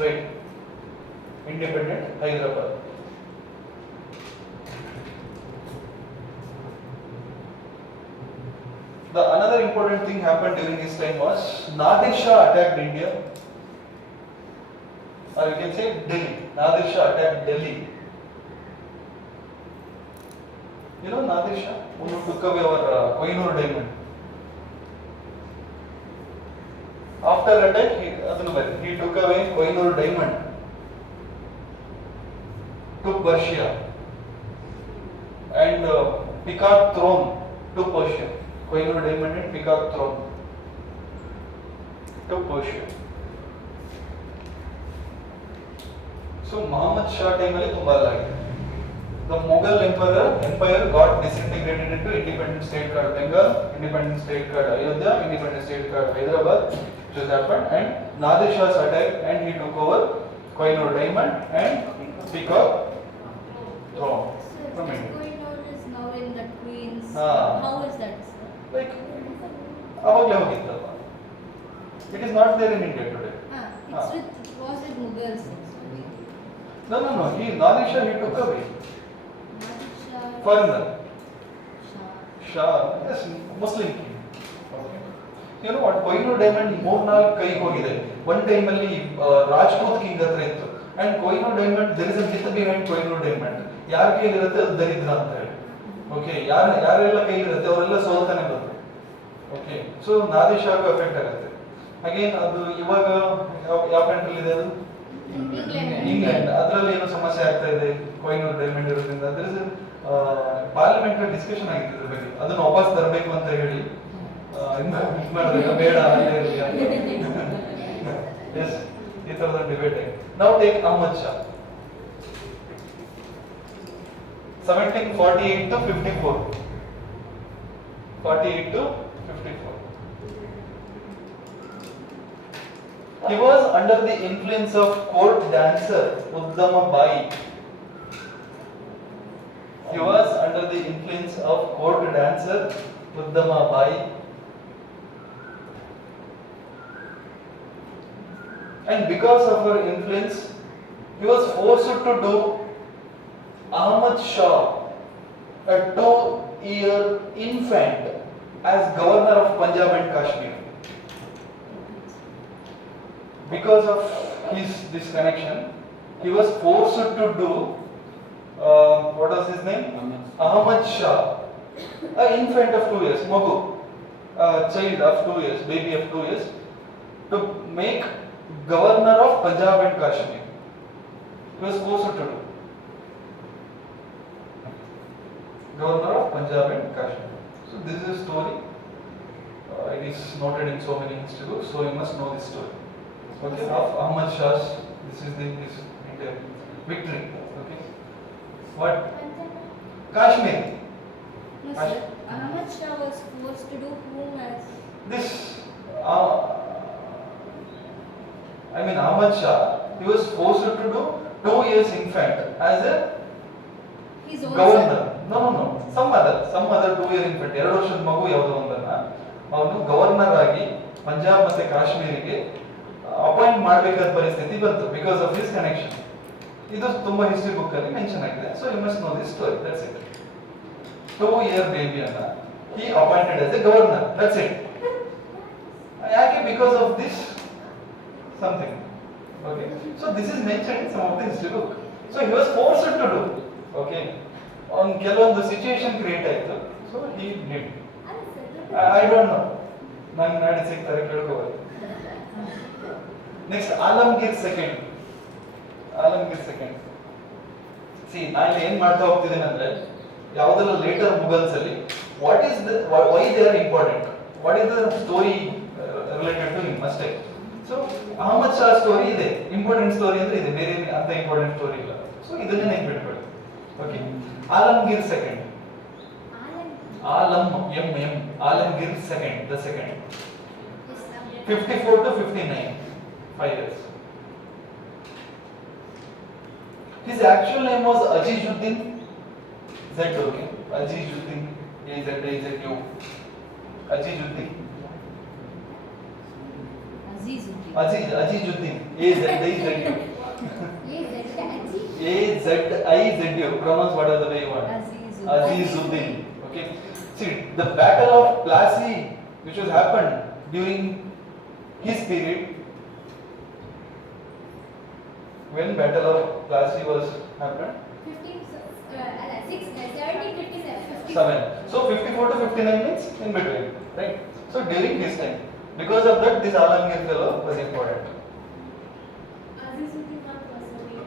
right? Independent Hyderabad. The another important thing happened during his time was Nadir Shah attacked India, or you can say Delhi. Nadir Shah attacked Delhi. You know Nadir Shah, who took away our Kohinoor diamond. After attack, he took away Kohinoor diamond to Persia and Peacock throne to Persia. Kohinoor diamond and Peacock throne to Persia. So Muhammad Shah time ಅಲ್ಲಿ ತುಂಬಾ ಆಗಿದೆ. The Mughal empire got disintegrated into independent state called Bengal, independent state called Ayodhya, independent state called Hyderabad, which has happened, and Nadir Shah's attack, and he took over Kohinoor diamond and Peacock throne from India. Kohinoor is now in the Queen's. Ah. How is that, sir? Like, ಅವಾಗಲೇ ಹೋಗಿತ್ತಲ್ಲ. It is not there in India today. It's with, was it Mughals? No. Nadir Shah, he took away. Foreigner. Shah, yes, Muslim king. Okay. You know what? Kohinoor diamond ಮೂರ್ನಾಲ್ಕು ಕೈಗೆ ಹೋಗಿದೆ. One time ಅಲ್ಲಿ Rajput king ಹತ್ರ ಇತ್ತು. And Kohinoor diamond, there is a myth behind Kohinoor diamond. ಯಾರ ಕೈಲಿರುತ್ತೆ ಅದು ದರಿದ್ರ ಅಂತ ಹೇಳಿ. ಓಕೆ, ಯಾರೆಲ್ಲ ಕೈಲಿರುತ್ತೆ ಅವರೆಲ್ಲ ಸೋಲ್ತಾನೆ ಬಂದ್ರು. ಓಕೆ, ಸೊ ನಾದಿರ್ ಶಾಗೂ ಎಫೆಕ್ಟ್ ಆಗುತ್ತೆ. ಅಗೇನ್ ಅದು ಇವಾಗ ಯಾವ ಕಂಟ್ರಿ ಇದೆ ಅದು? ಇಂಗ್ಲೆಂಡ್. ಅದರಲ್ಲಿ ಏನು ಸಮಸ್ಯೆ ಆಗ್ತಾ ಇದೆ ಕೊಹಿನೂರ್ ಡೈಮಂಡ್ ಇರೋದ್ರಿಂದ. ಅದ್ರ ಪಾರ್ಲಿಮೆಂಟ್ ಡಿಸ್ಕಷನ್ ಆಗಿತ್ತು ಇದ್ರ ಬಗ್ಗೆ, ಅದನ್ನ ವಾಪಸ್ ತರಬೇಕು ಅಂತ ಹೇಳಿ ಮಾಡಿದಾಗ ಬೇಡ ಅಲ್ಲೇ ಇರಲಿ ಅಂತ. ಎಸ್, ಈ ತರದ ಡಿಬೇಟ್ ಆಗಿದೆ. ನಾವು take Ahmed Shah 1748 to 54. 48 to 54. He was under the influence of court dancer Uddama Bai. He was under the influence of court dancer Uddama Bai. And because of her influence, he was forced to do Ahmad Shah, a 2-year infant, as governor of Punjab and Kashmir. Because of this connection, he was forced to do what was his name? Ahmad Shah, an infant of 2 years, Magu, a child of 2 years, baby of 2 years, to make governor of Punjab and Kashmir. He was forced to do governor of Punjab and Kashmir. So this is a story. It is noted in so many history books, so you must know this story. Okay, of Ahmad Shah's, this victory. Okay, what? Kashmir. No, sir. Ahmad Shah was forced to do whom as? This, Ahmad Shah, he was forced to do 2 years infant as a His own governor. son. No. Some other 2 year infant. 2 ವರ್ಷದ ಮಗು ಯಾವುದೋ ಒಂದನ್ನ ಅವನು governor ಆಗಿ ಪಂಜಾಬ್ ಮತ್ತೆ ಕಾಶ್ಮೀರಿಗೆ appoint ಮಾಡಬೇಕಾದ ಪರಿಸ್ಥಿತಿ ಬಂತು ಬಿಕಾಸ್ ಆಫ್ ಹಿಸ್ ಕನೆಕ್ಷನ್. ಇದು ತುಂಬಾ ಹಿಸ್ಟ್ರಿ ಬುಕ್ ಅಲ್ಲಿ ಮೆನ್ಷನ್ ಆಗಿದೆ. So you must know this story. That's it. 2 year ಬೇಬಿಯನ್ನ he appointed as a governor. That's it. ಯಾಕೆ? Because of this something. Okay. So this is mentioned in some of the history book. So he was forced to do. Okay. On ಕೆಲವೊಂದು situation create ಆಯ್ತು. So he did. I don't know. ನಂಗೆ ನಾಳೆ ಸಿಗ್ತಾರೆ ಕೇಳ್ಕೋಬೋದು. Next Alamgir second. See, ನಾನು ಏನ್ ಮಾಡ್ತಾ ಹೋಗ್ತಿದ್ದೇನೆ ಅಂದ್ರೆ ಯಾವುದೆಲ್ಲ ಲೇಟರ್ ಮುಗಲ್ಸ್ ಅಲ್ಲಿ what is why they are important, what is the story related to him ಅಷ್ಟೇ. ಸೊ ಅಹಮದ್ ಶಾ ಸ್ಟೋರಿ ಇದೆ, ಇಂಪಾರ್ಟೆಂಟ್ ಸ್ಟೋರಿ ಅಂದ್ರೆ ಇದೆ, ಬೇರೆ ಅಂತ ಇಂಪಾರ್ಟೆಂಟ್ ಸ್ಟೋರಿ ಇಲ್ಲ. ಸೊ ಇದನ್ನೇ ನೆನ್ಪಿಟ್ಕೊಳ್ಳಿ. Okay. Alamgir second. Alamgir second, the second. 54 to 59, 5 years. His actual name was Azizuddin Z. Okay, Azizuddin A-Z-I-Z-U. Azizuddin. Azizuddin A-Z-I-Z-U. A-Z-I-Z-U. Pronounce whatever the way you want. Azizuddin. Okay. See, the Battle of Plassey, which was happened during his period. When Battle of Plassey was happened? 1757. 7. So 54 to 59 means in between, right? So during his time, because of that, this Alamgir fellow was important. Azizuddin Khan was away.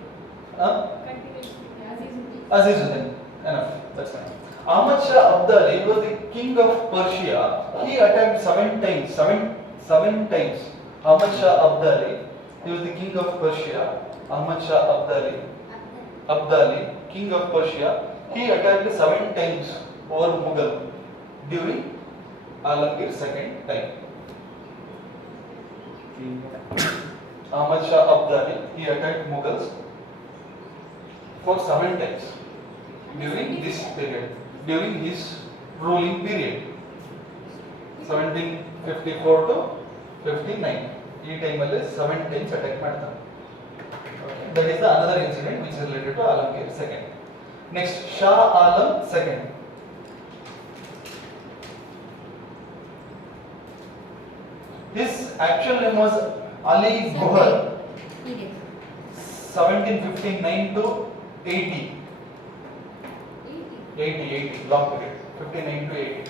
Continuation. Azizuddin, enough, that's fine. Ahmad Shah Abdali was the king of Persia. He attacked 7 times. Seven times. Ahmad Shah Abdali, he was the king of Persia. Ahmad Shah Abdali, king of Persia. He attacked 7 times over Mughal during Alamgir's second time. Ahmad Shah Abdali, he attacked Mughals for 7 times during this period, during his ruling period, 1754 to 59. ಈ ಟೈಮಲ್ಲಿ 7 times attack ಮಾಡ್ತಾನೆ. That is the another incident which is related to Alamgir second. Next, Shah Alam second. His actual name was Ali Gohar. 1759 to 80. 80, long period. 59 to 80.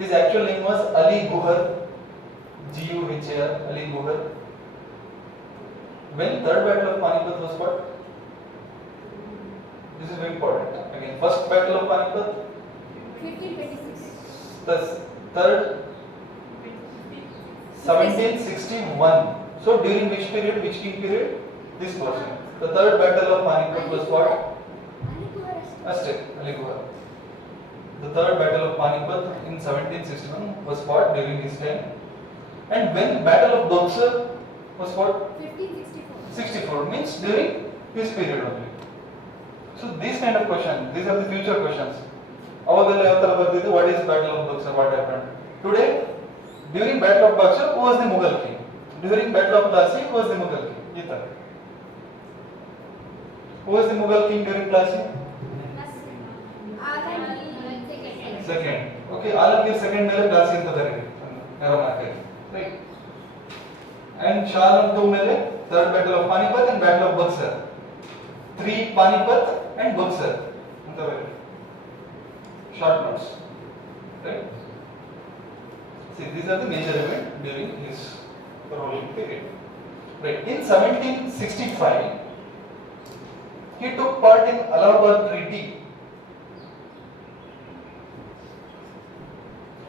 His actual name was Ali Gohar. G-U-H-A-R, Ali Gohar. When third battle of Panipat was fought? This is very important. Again, first battle of Panipat, 1526. the third 1761. So during which period, which king period? This portion. The third battle of Panipat was fought. Ashtek, Ali Gohar. The third battle of Panipat in 1761 was fought during his time. And when battle of Buxar was fought? 1564. 64 means during his period only. So these kind of questions, these are the future questions. Avagadalla ಯಾವ ತರ ಬರ್ತಿದೆ, what is battle of Buxar, what happened? Today, during battle of Buxar, who was the Mughal king? During battle of Plassey, who was the Mughal king? ಈ ತರ. Who was the Mughal king during Plassey? Second. Okay, Alamgir second ಮೇಲೆ Plassey ಅಂತ ಬರೀರಿ. ನೇರ ಮಾರ್ಕರಿ. Right. And Shah Alam 2 ಮೇಲೆ third battle of Panipat and battle of Buxar. 3 Panipat and Buxar. ಅಂತ ಬರೀರಿ. Short notes. Right. See, these are the major events during his ruling period. Right. In 1765, he took part in Allahabad Treaty.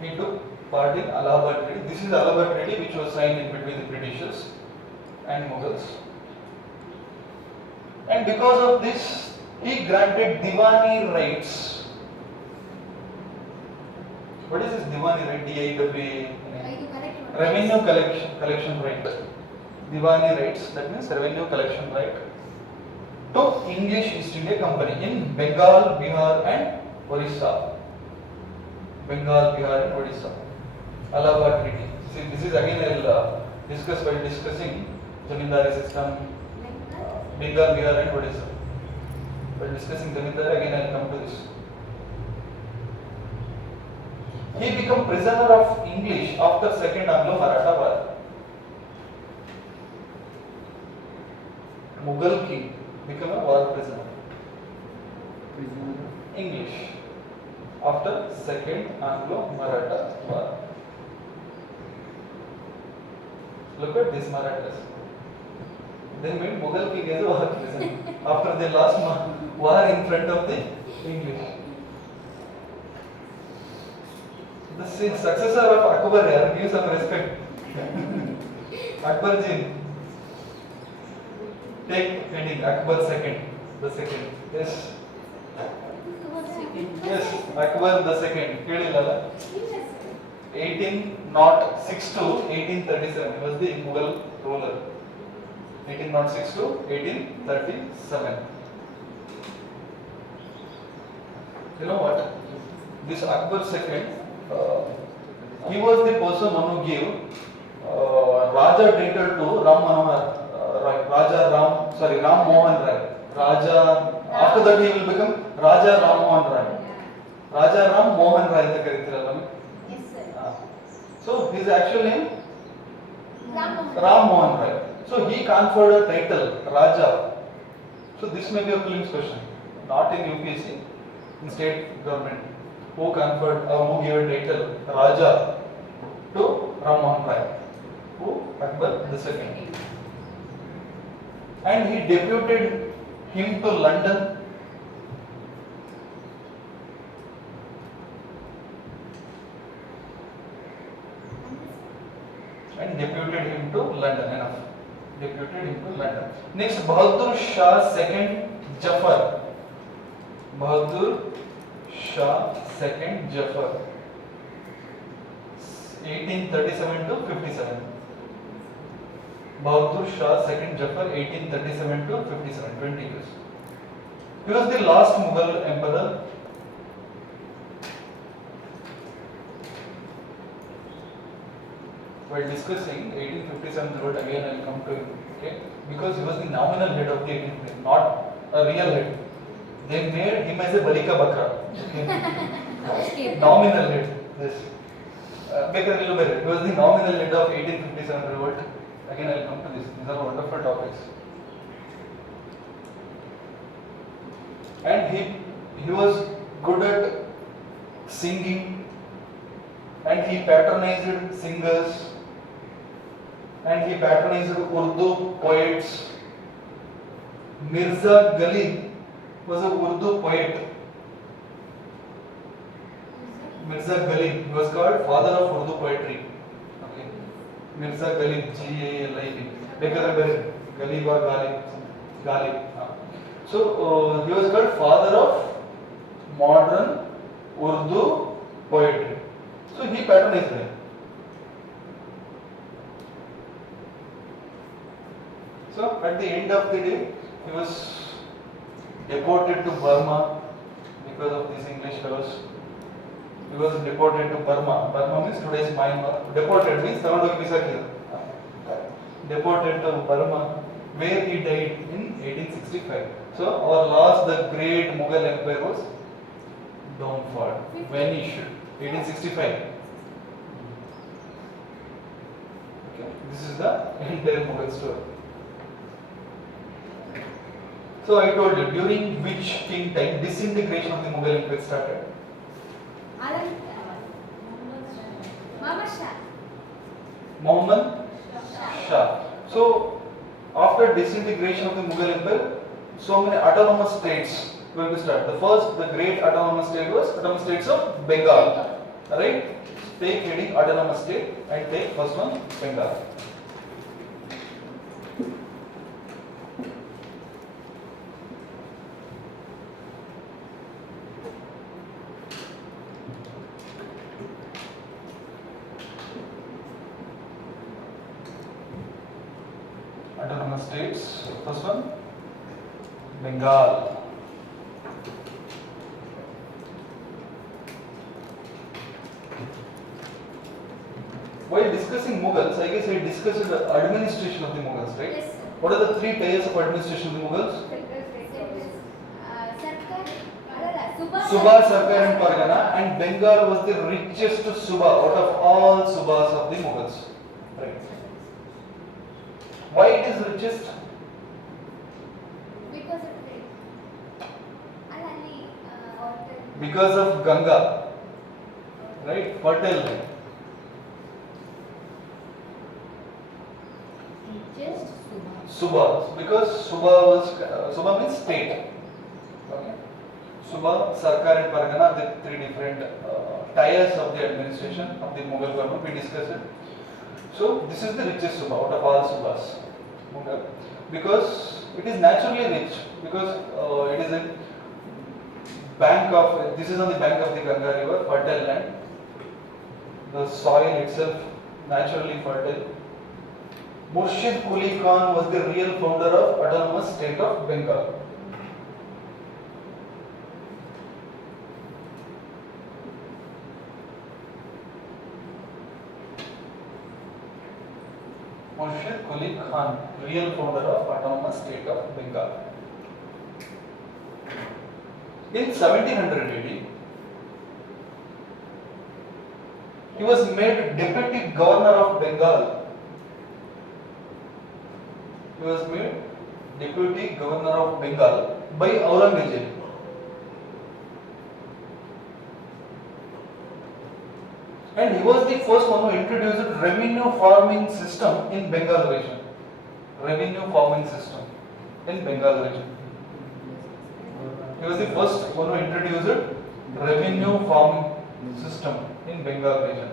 He took part in Allahabad Treaty. This is the Allahabad Treaty which was signed in between the Britishers and Mughals. And because of this, he granted Diwani rights. What is this Diwani right? D-I-W-A. Revenue collection right. Diwani rights, that means revenue collection right to English East India Company in Bengal, Bihar and Orissa. Bengal, Bihar and Odisha. Allahabad Treaty. See, this is again I will discuss while discussing Zamindari system, Bengal, Bihar and Odisha. While discussing Zamindari, again I will come to this. He became prisoner of English after Second Anglo-Maratha War. Mughal king became a war prisoner. English after Second Anglo-Maratha War. Look at these Marathas. They made Mughal king as a war prisoner after they lost war in front of the English. The successor of Akbar here, give some respect. Akbar ji. Take heading Akbar second. The second. Yes. Yes, Akbar the second. Kelilala. 1806 to 1837. He was the Mughal ruler. 1806 to 1837. You know what? This Akbar second, he was the person who gave Raja title to Ram Mohan Rai. Raja, after that he will become Raja Ram Mohan Rai. Raja Ram Mohan Rai ಅಂತ ಕರೀತಿರಲ್ಲ. Yes, sir. So his actual name Ram Mohan. Ram Mohan Rai. So he conferred a title Raja. So this may be a prelims question, not in UPSC, in state government. Who conferred or who gave a title Raja to Ram Mohan Rai? Who? Akbar the second. And he deputed him to London. And deputed him to London. Enough. Deputed him to London. Next, Bahadur Shah II Jafar. Bahadur Shah II Jafar. 1837 to 57. Bahadur Shah II Jafar, 1837 to 57, 20 years. He was the last Mughal emperor. While discussing 1857 revolt, again I will come to him, okay? Because he was the nominal head of the 1857, not a real head. They made him as a Balika Bakra. Okay? Nominal head. Yes. Baker he was the nominal head of 1857 revolt. Again, I will come to this. These are wonderful topics. And he was good at singing, and he patronized singers, and he patronized Urdu poets. Mirza Ghalib was a Urdu poet. Mirza Ghalib, he was called father of Urdu poetry. Okay. Mirza Ghalib, G-A-L-I-B. Because of Ghalib or Ghalib. So he was called father of modern Urdu poetry. So he patronized him. So at the end of the day, he was deported to Burma because of these English fellows. He was deported to Burma. Burma means today's Myanmar. Deported means deported to Burma, where he died in 1865. So our last, the great Mughal Empire was downfall, vanished. 1865. Okay. This is the entire Mughal story. So I told you, during which king time disintegration of the Mughal Empire started? Alam Muhammad Shah. Muhammad Shah. So after disintegration of the Mughal Empire, so many autonomous states will be started. The first, the great autonomous state was autonomous states of Bengal. Right? Take heading autonomous state and take first one Bengal. Autonomous states, first one Bengal. While discussing Mughals, I guess I discussed the administration of the Mughals, right? Yes, sir. What are the three tiers of administration of the Mughals? Suba, Sarkar and Pargana, and Bengal was the richest Suba out of all Subas of the Mughals. Right. Why it is richest? Because of Ganga. Right? Fertile land. Just Suba, because Suba means state. Okay. Suba, Sarkar and Pargana, the three different tiers of the administration of the Mughal government. We discussed it. So this is the richest Suba out of all Subas, Mughal, because it is naturally rich, because it is a bank of. This is on the bank of the Ganga river, fertile land. The soil itself naturally fertile. Murshid Quli Khan was the real founder of autonomous state of Bengal. Murshid Quli Khan, real founder of autonomous state of Bengal. In 1700 AD, He was made deputy governor of Bengal. He was made deputy governor of Bengal by Aurangzeb. And he was the first one who introduced revenue farming system in Bengal region. Revenue farming system in Bengal region. He was the first one who introduced revenue farming system in Bengal region.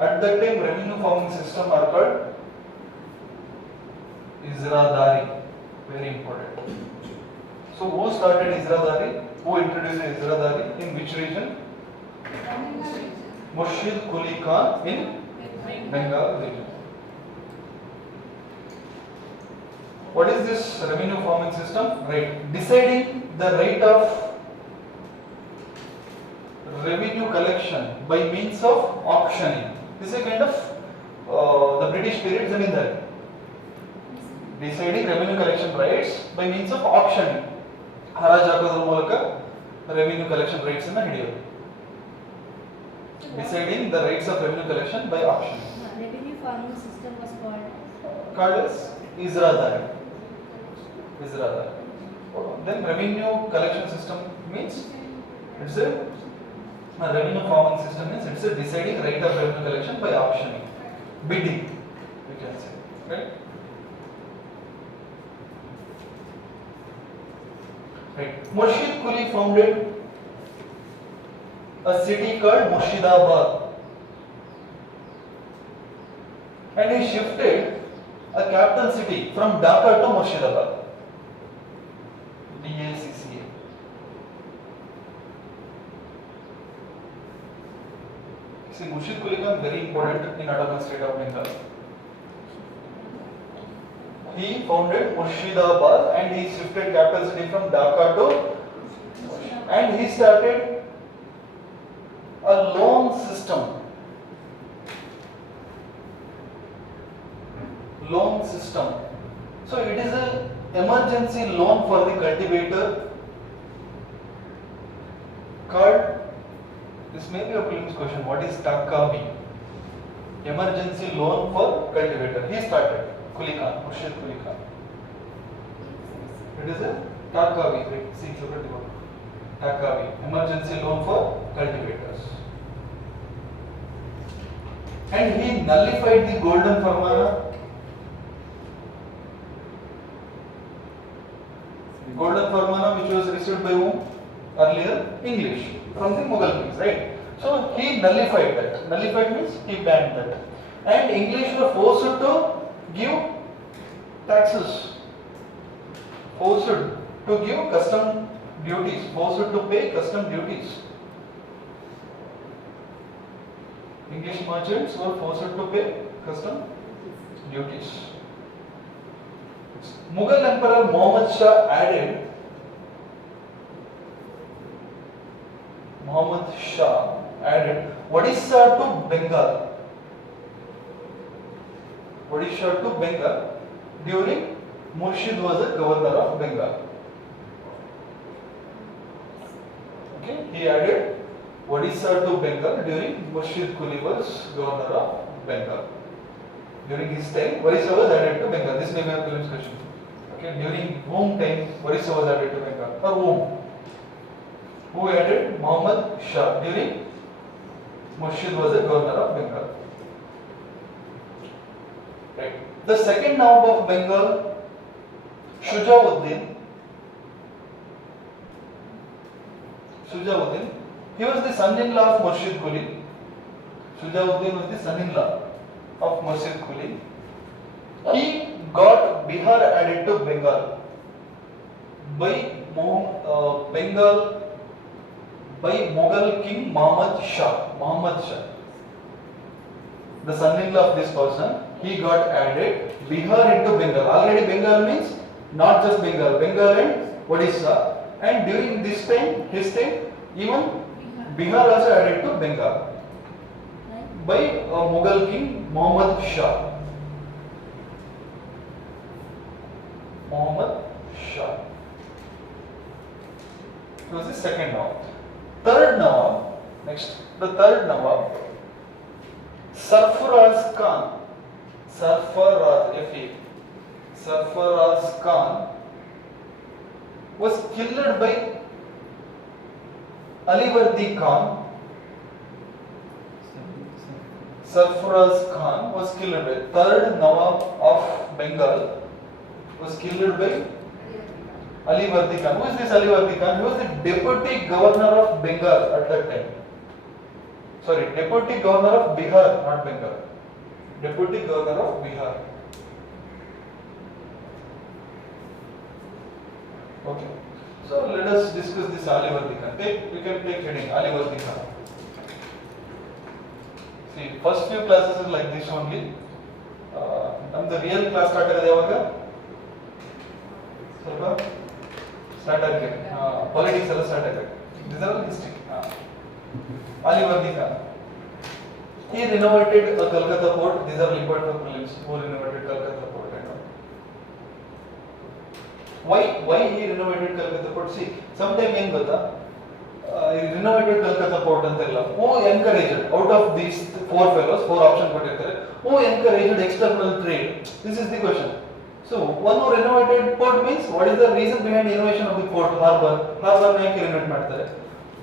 At that time, revenue farming system are called Izradari. Very important. So, who started Izradari? Who introduced Izradari? In which region? Murshid Quli Khan in Bengal region. What is this revenue farming system? Right. Deciding the rate of revenue collection by means of auctioning. This is a kind of the British period zamindari. Deciding revenue collection rates by means of auctioning. ಹರಾಜು ಹಾಕೋದ್ರ ಮೂಲಕ revenue collection rates ಅನ್ನು ಹಿಡಿಯೋದು. Deciding the rates of revenue collection by auction. Revenue farming system was Called as Izradari. Izradari. Then revenue collection system means it's a revenue farming system means it's a deciding rate of revenue collection by auctioning, bidding, we can say, right? Right. Murshid Quli founded a city called Murshidabad, and he shifted a capital city from Dhaka to Murshidabad. DACCA. See, Murshid Quli Khan very important in autonomous state of Bengal. He founded Murshidabad and he shifted capital city from Dhaka to, and he started a loan system. Loan system. So it is an emergency loan for the cultivator called, this may be a prelims question, what is Takabi? Emergency loan for cultivator. He started. Quli Khan, Murshid Quli Khan. It is a Takavi. See, look at the word. Takavi, emergency loan for cultivators. And he nullified the Golden Farmana. Golden Farmana, which was received by whom? Earlier, English, from the Mughal kings, right? So he nullified that. Nullified means he banned that. And English were forced to give taxes, forced to give custom duties, forced to pay custom duties. English merchants were forced to pay custom duties. Mughal Emperor Muhammad Shah added Odisha to Bengal. Odisha to Bengal during Murshid was the governor of Bengal. Okay, he added Odisha to Bengal during Murshid Quli was governor of Bengal. During his time, Odisha was added to Bengal. This may be a prelims question. Okay, during whom time Odisha was added to Bengal? Or whom? Who added? Muhammad Shah during Murshid was the governor of Bengal. Right. The second Nawab of Bengal, Shujauddin. He was the son-in-law of Murshid Quli. Shujauddin was the son-in-law of Murshid Quli. He got Bihar added to Bengal by Mughal king Muhammad Shah. The son-in-law of this person, he got added Bihar into Bengal. Already Bengal means not just Bengal, Bengal and Odisha. And during this time, his time, even Bihar also added to Bengal by Mughal king Muhammad Shah. He was the second Nawab. Third Nawab, next, the third Nawab, Sarfaraz Khan, Sarfaraz, F.A. Sarfaraz Khan was killed by Alivardi Khan. Sarfaraz Khan was killed by third Nawab of Bengal was killed by Alivardi Khan. Who is this Alivardi Khan? He was the deputy governor of Bengal at that time. Sorry, deputy governor of Bihar, not Bengal. Deputy governor of Bihar. Okay. So let us discuss this Alivardi Khan. You can take heading Alivardi Khan. See, first few classes is like this only. The real class start agade yavaga? ಸ್ವಲ್ಪ start agade. Politics ಎಲ್ಲ start agade. These are all history. Alivardi Khan. He renovated a Calcutta port. These are important for prelims. Who renovated Calcutta port and all. Why he renovated Calcutta port? See, sometime ಏನು ಗೊತ್ತಾ? He renovated Calcutta port ಅಂತೆಲ್ಲ. Who encouraged out of these four fellows, four options ಕೊಟ್ಟಿರ್ತಾರೆ. Who encouraged external trade? This is the question. So one who renovated port means what is the reason behind innovation of the port harbor? Harbor ನ ಯಾಕೆ renovate ಮಾಡ್ತಾರೆ?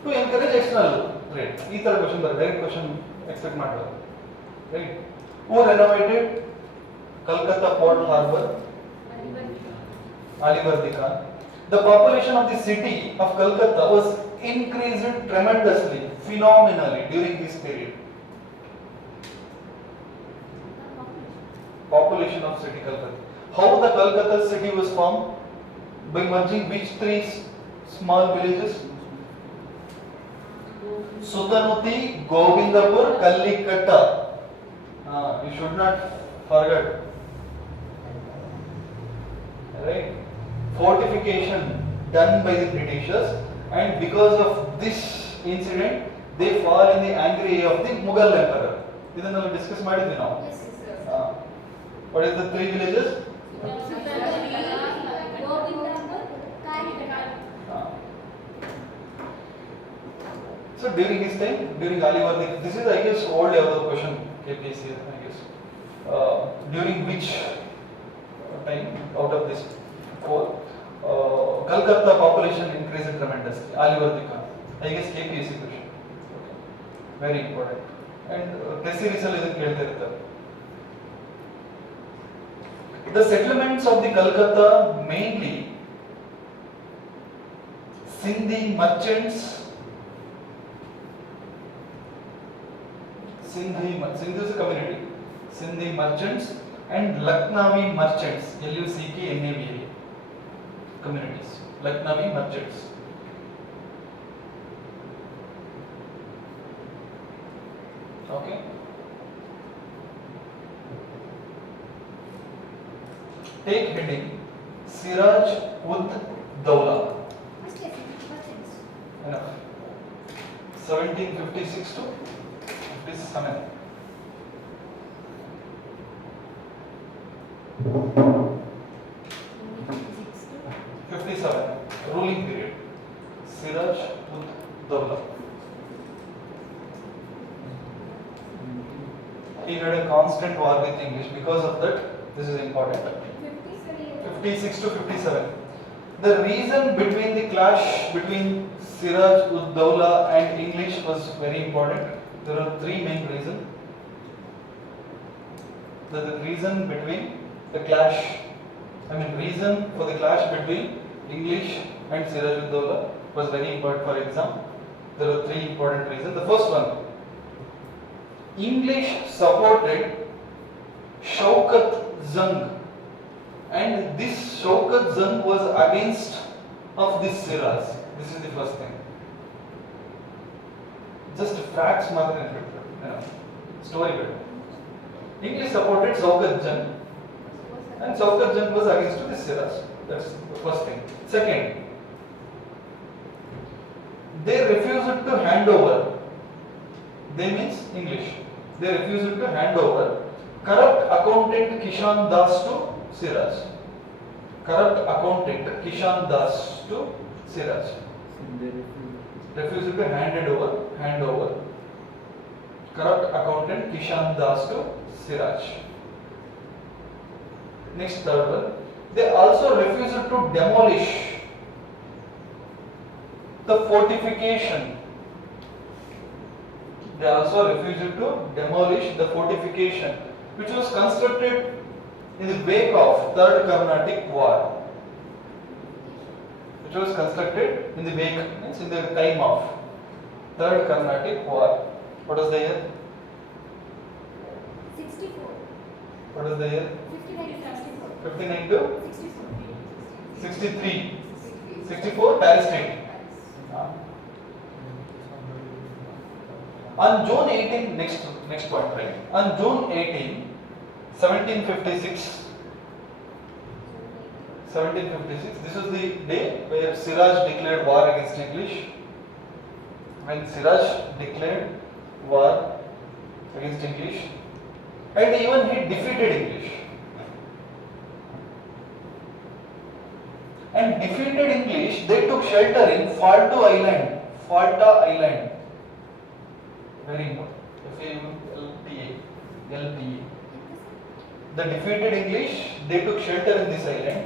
To encourage external trade. ಈ ತರ question ಬರುತ್ತೆ, direct question expect ಮಾಡಬಾರದು. Right? Who renovated Calcutta port harbor? Alivardi Khan. The population of the city of Calcutta was increased tremendously, phenomenally during this period. Population of city Calcutta. How the Calcutta city was formed? By merging which three small villages? Sutanuti, Govindapur, Kallikkatta. You should not forget. Right? Fortification done by the Britishers, and because of this incident, they fall in the angry eye of the Mughal emperor. ಇದನ್ನೆಲ್ಲ discuss ಮಾಡಿದ್ವಿ ನಾವು. What is the three villages? So during his time, during Alivardi, this is I guess old ever question KPSC I guess. During which time out of this four, Calcutta population increased tremendously. Alivardi Khan. I guess KPSC question. Okay. Very important. And test series is ಕೇಳ್ತಿರ್ತಾರೆ. The settlements of the Calcutta mainly Sindhi merchants, Sindhi is a community, Sindhi merchants and Lucknowi merchants, Lucknowi communities, Lucknowi merchants. Okay. Take heading Siraj ud Dawla. Enough. 1756 to 57. Ruling period. Siraj ud Dawla. He had a constant war with English. Because of that, this is important. 56 to 57. The reason between the clash between Siraj ud Dawla and English was very important. There are three main reasons. The reason between the clash, reason for the clash between English and Siraj ud Dawla was very important for exam. There are three important reasons. The first one, English supported Shaukat Zung, and this Shaukat Zung was against of this Siraj. This is the first thing. Just facts, story better. English supported Shaukat Zung, and Shaukat Zung was against this Siraj. That's the first thing. Second, they refused to hand over. They means English. They refused to hand over corrupt accountant Kishan Das to Siraj. Corrupt accountant Kishan Das to Siraj. Refusal to hand over. Corrupt accountant Kishan Das to Siraj. Next, third one. They also refused to demolish the fortification. They also refused to demolish the fortification which was constructed in the wake of Third Carnatic War. Which was constructed in the wake, means in the time of Third Carnatic War. What was the year? 64. What was the year? 59 to 64. 59 to 64. 63. 64 Paris Treaty. On June 18, next point, right? On June 18, 1756, this is the day where Siraj declared war against English. When Siraj declared war against English, and even he defeated English. And defeated English, they took shelter in Falta Island. Very important. F-A-U-L-T-A. The defeated English, they took shelter in this island.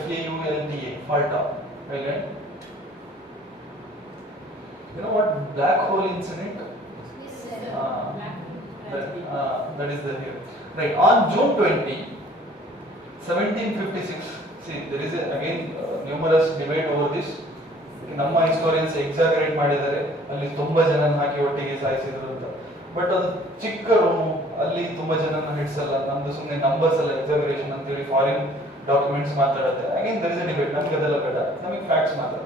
F-A-U-L-T-A. Falta Island. You know what? Black hole incident? That is the here. Right. On June 20, 1756. See, there is again numerous debate over this. ನಮ್ಮ historians exaggerate ಮಾಡಿದ್ದಾರೆ, ಅಲ್ಲಿ ತುಂಬಾ ಜನ ಹಾಕಿ ಒಟ್ಟಿಗೆ ಸಾಯಿಸಿದ್ರು ಅಂತ. But ಅದು ಚಿಕ್ಕ room, ಅಲ್ಲಿ ತುಂಬಾ ಜನನ ಹಿಡ್ಸಲ್ಲ, ನಮ್ದು ಸುಮ್ಮನೆ ನಂಬರ್ಸ್ ಅಲ್ಲ ಎಕ್ಸಾಗರೇಷನ್ ಅಂತೇಳಿ ಫಾರಿನ್ ಡಾಕ್ಯುಮೆಂಟ್ಸ್ ಮಾತಾಡುತ್ತೆ. Again there is a debate, ನಮ್ಗೆ ಅದೆಲ್ಲ ಬೇಡ, ನಮಗೆ ಫ್ಯಾಕ್ಟ್ಸ್ ಮಾತ್ರ.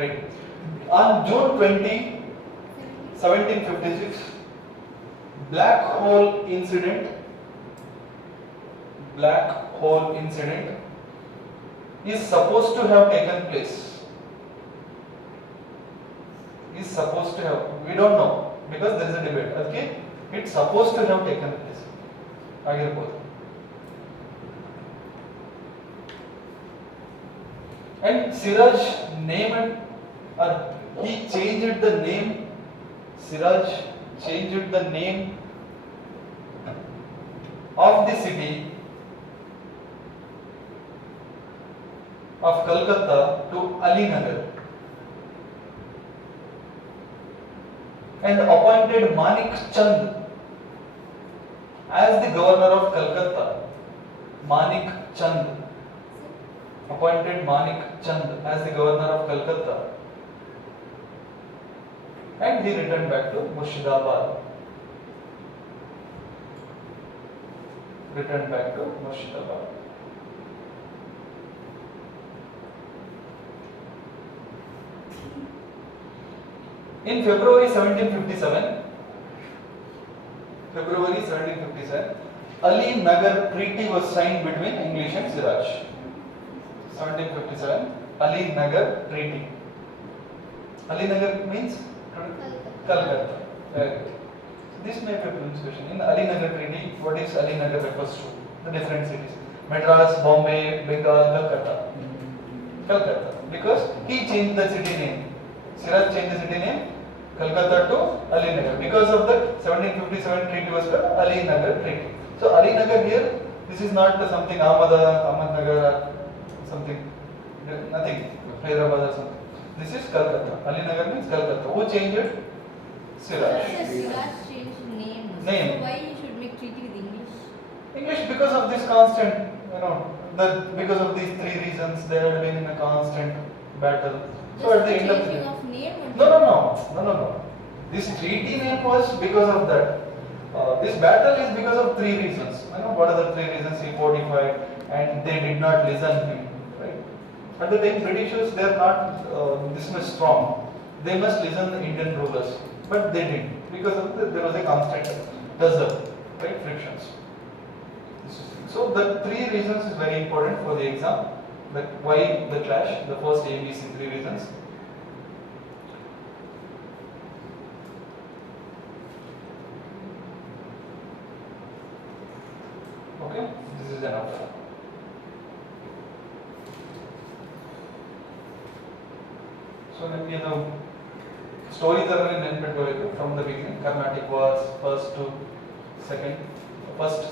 Right. On June 20, 1756, black hole incident is supposed to have taken place. We don't know because there is a debate. Okay, it's supposed to have taken place. Agirbodu. And Siraj named, he changed the name. Siraj changed the name of the city of Calcutta to Alinagar and appointed Manik Chand as the governor of Calcutta. Manik Chand appointed Manik Chand as the governor of Calcutta, and he returned back to Murshidabad. In February 1757, Ali Nagar Treaty was signed between English and Siraj. 1757, Ali Nagar Treaty. Ali Nagar means Calcutta. This may be a question. In Ali Nagar Treaty, what is Ali Nagar refers to? The different cities: Madras, Bombay, Bengal, Calcutta. Because he changed the city name. Siraj changed the city name Calcutta to Ali Nagar. Because of the 1757 treaty was called Ali Nagar Treaty. So Ali Nagar here, this is not something Ahmednagar or something, nothing, Hyderabad or something. This is Calcutta. Ali Nagar means Calcutta. Who changed it? Siraj. Siraj changed name. Name. So why you should make treaty with English? English, because of this constant, because of these three reasons, they had been in a constant battle. So at the end of the changing day, of name. no. This treaty name was because of that. This battle is because of three reasons. What are the three reasons? He fortified, and they did not listen to him. Right? At the time, Britishers, they are not this much strong. They must listen to Indian rulers, but they didn't because of there was a constant tussle, right? Frictions. So the three reasons is very important for the exam. That why the clash? The first ABC, three reasons. Okay, this is enough. So next. ನಿಮಗೆ ಅದು story ಥರನೇ ನೆನ್ಪಿಟ್ಕೋಬೇಕು from the beginning. Carnatic was first,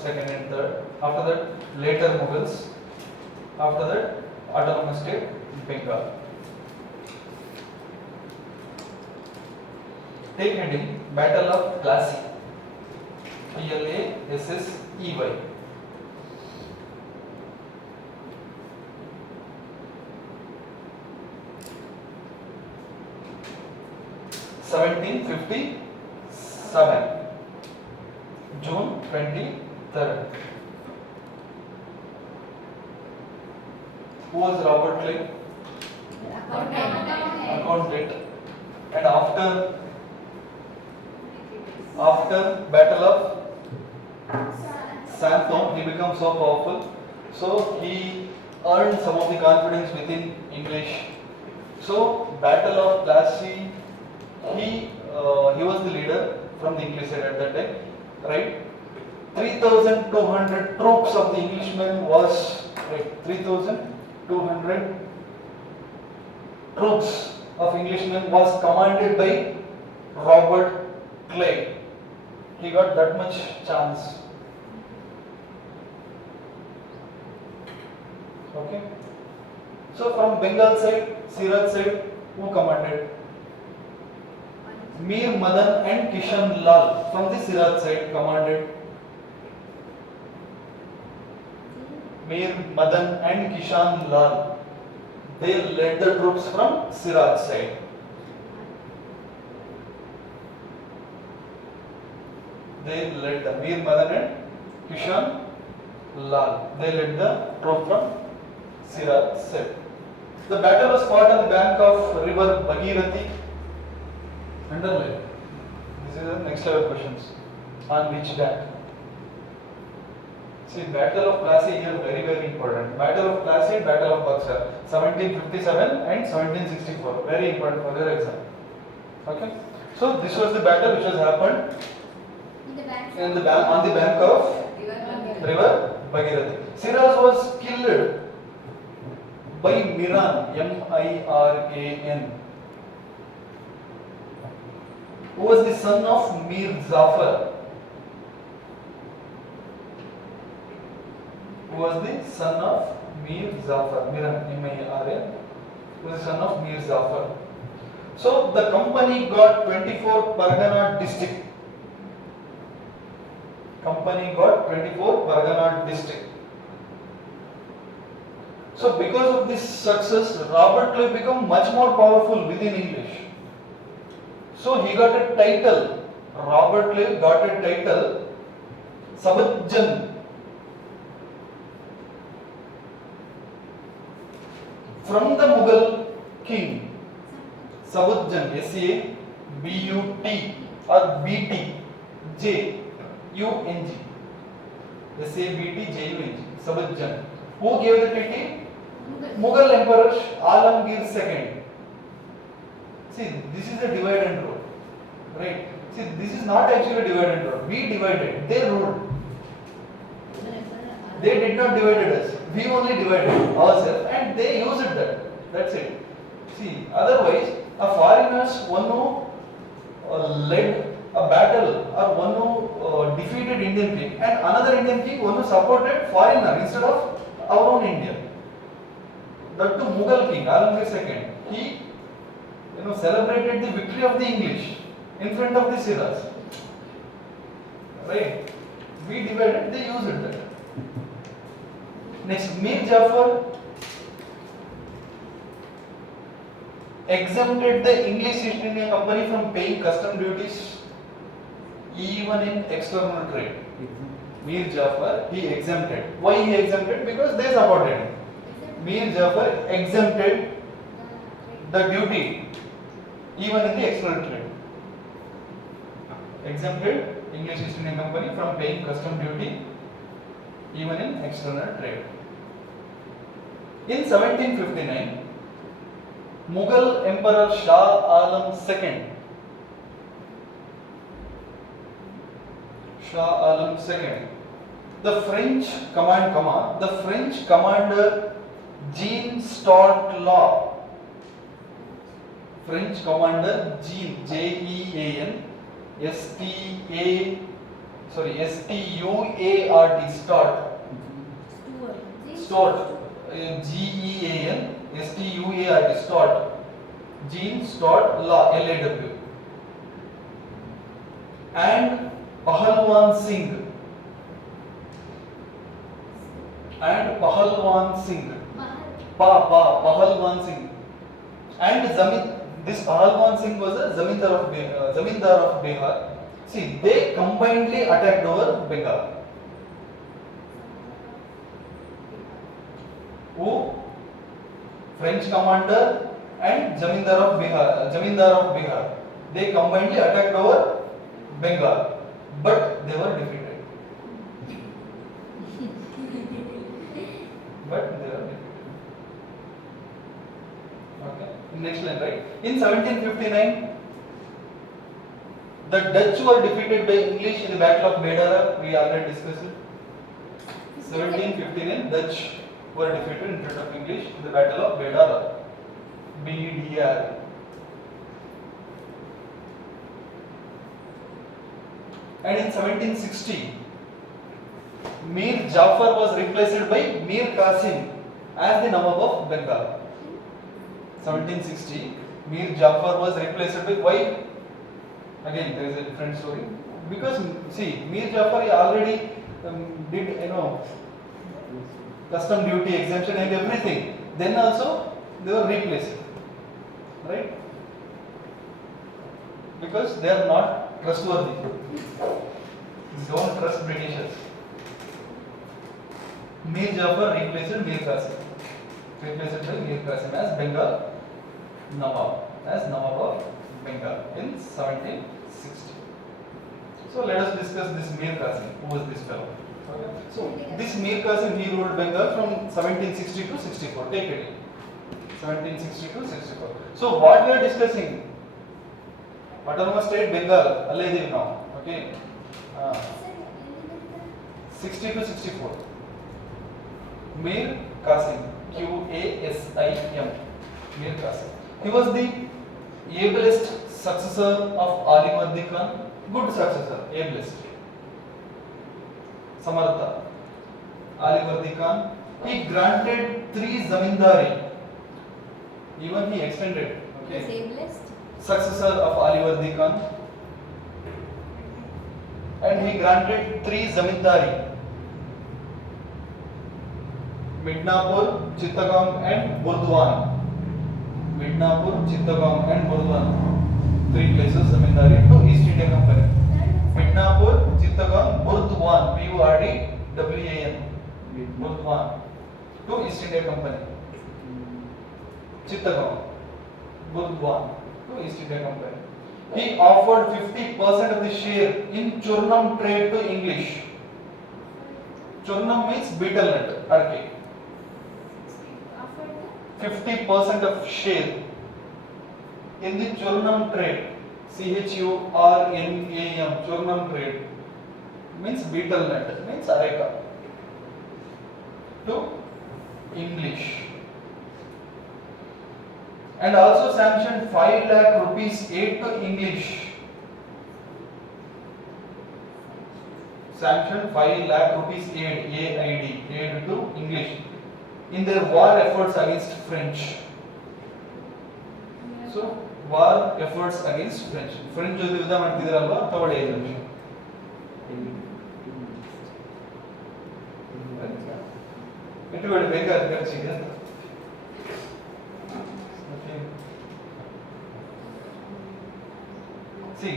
second and third. After that, later Mughals. After that, autonomous state Bengal. Take heading Battle of Plassey. Plassey. 1757, June 23rd. Who was Robert Clive? Accountant. And after Battle of Santon, he becomes so powerful. So he earned some of the confidence within English. So Battle of Plassey, he was the leader from the English side at that time, right? 3,200 troops of the Englishmen was, right, 3,200 troops of Englishmen was commanded by Robert Clive. He got that much chance. Okay. So from Bengal side, Siraj side, who commanded? Mir Madan and Kishan Lal from the Siraj side commanded. Mir Madan and Kishan Lal, they led the troops from Siraj side. They led the Mir Madan and Kishan Lal. They led the troops from Siraj side. The battle was fought on the bank of river Bhagirathi. Underline. This is the next level questions. On which bank? See, Battle of Plassey here very very important. Battle of Plassey, Battle of Buxar, 1757 and 1764. Very important for their exam. Okay. So this was the battle which has happened on the bank of river Bhagirathi. Siraj was killed by Miran, Miran, who was the son of Mir Zafar. Who was the son of Mir Zafar? Miran, Miran, who was the son of Mir Zafar. So the company got 24 Pargana district. Company got 24 Pargana district. So because of this success, Robert Clive became much more powerful within English. So he got a title. Robert Clive got a title, Sabujjan. From the Mughal king, Sabujjan, S-A-B-U-T or B-T-J-U-N-G. S-A-B-T-J-U-N-G, Sabujjan. Who gave the title? Mughal Emperor Alamgir II. See, this is a divide and rule, right? See, this is not actually divide and rule. We divided, they ruled. They did not divide us. We only divided ourselves and they used that. That's it. See, otherwise, a foreigners, one who led a battle or one who defeated Indian king and another Indian king, one who supported foreigner instead of our own Indian. That too Mughal king, Alamgir II. He celebrated the victory of the English in front of the Siraj. Right? We divided, they used that. Next, Mir Jafar exempted the English East India Company from paying custom duties even in external trade. Mir Jafar, he exempted. Why he exempted? Because they supported him. Mir Jafar exempted the duty even in the external trade. Exempted English East India Company from paying custom duty even in external trade. In 1759, Mughal Emperor Shah Alam II, the French commander Jean Start Law French commander Jean, Jean, S-T-A, sorry, S-T-U-A-R-T, Stuart, Stuart, G-E-A-N, S-T-U-A-R-T, Stuart, Jean Stuart Law, L-A-W, and Pahalwan Singh, Pahalwan Singh, and this Pahalwan Singh was a zamindar of Bihar. See, they combinedly attacked over Bengal. Who? French commander and zamindar of Bihar. They combinedly attacked over Bengal, but they were defeated. Okay. Next line, right? In 1759, the Dutch were defeated by English in the Battle of Bedara. We already discussed it. 1759, Dutch were defeated in front of English in the Battle of Bedara. B-E-D-A-R. And in 1760, Mir Jafar was replaced by Mir Qasim as the Nawab of Bengal. 1760, Mir Jafar was replaced by why? Again, there is a different story. Because see, Mir Jafar already did custom duty exemption and everything. Then also they were replaced, right? Because they are not trustworthy. Don't trust Britishers. Mir Jafar replaced Mir Qasim. Replaced by Mir Qasim as Bengal Nawab, as Nawab of Bengal in 1760. So let us discuss this Mir Qasim. Who was this fellow? Okay. So this Mir Qasim, he ruled Bengal from 1760 to 64. Take it in. 1760 to 64. So what we are discussing? Autonomous state Bengal, Alay now. Okay. 60 to 64. Mir Qasim, Qasim, Mir Qasim. He was the ablest successor of Ali Khan. Good successor, ablest. Samartha. Ali Khan. He granted 3 zamindari. Even he extended. Okay. Successor of Ali Khan. And he granted 3 zamindari. Midnapur, Chittagong and Burdwan. Midnapur, Chittagong and Burdwan. 3 places zamindari to East India Company. Midnapur, Chittagong, Burdwan, Burdwan, Burdwan to East India Company. Chittagong, Burdwan to East India Company. He offered 50% of the share in Churnam trade to English. Churnam means betel nut, arcade. 50% of share in the Churnam trade. Churnam, Churnam trade means betel nut, means areca, to English. And also sanctioned 5 lakh rupees aid to English. Sanctioned 5 lakh rupees aid, aid to English in their war efforts against French. So, war efforts against French. French ಜೊತೆ ಯುದ್ಧ ಮಾಡ್ತಿದ್ರಲ್ವಾ ತಗೊಳ್ಳಿ ಇದನ್ನು. ಇಟ್ಟುಕೊಳ್ಳಿ ಬೇಕಾದ ಖರ್ಚಿಗೆ. See,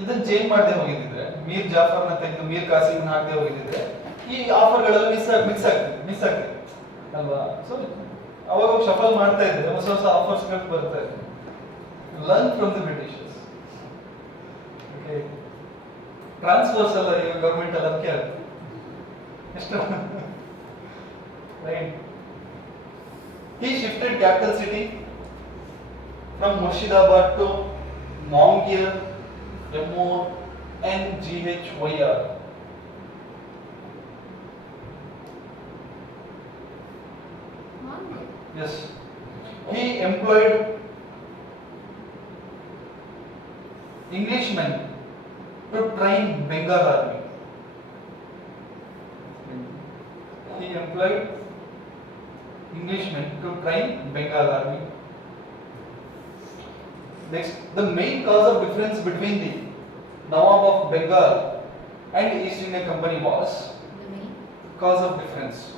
ಇದನ್ನ change ಮಾಡದೆ ಹೋಗಿದ್ರೆ ಮೀರ್ ಜಾಫರ್ನ ತೆಗೆದು ಮೀರ್ ಕಾಸಿಮ್ನ ಹಾಕದೆ ಹೋಗಿದ್ರೆ ಈ ಆಫರ್ಗಳೆಲ್ಲ ಮಿಸ್ ಆಗ್ತದೆ ಅಲ್ವಾ? ಸೊ ಅವಾಗ ಶಫಲ್ ಮಾಡ್ತಾ ಇದ್ರೆ ಹೊಸ ಹೊಸ ಆಫರ್ಸ್ ಗಳು ಬರ್ತಾ ಇದೆ. Learn from the Britishers. Okay, transfers ಎಲ್ಲ ಈಗ ಗವರ್ಮೆಂಟ್ ಎಲ್ಲ ಅದಕ್ಕೆ ಎಷ್ಟು right. He shifted capital city from Murshidabad to Mongir, Monghyr. Yes. He employed Englishmen to train Bengal army. He employed Englishmen to train Bengal army. Next, the main cause of difference between the Nawab of Bengal and East India Company was The main. cause of difference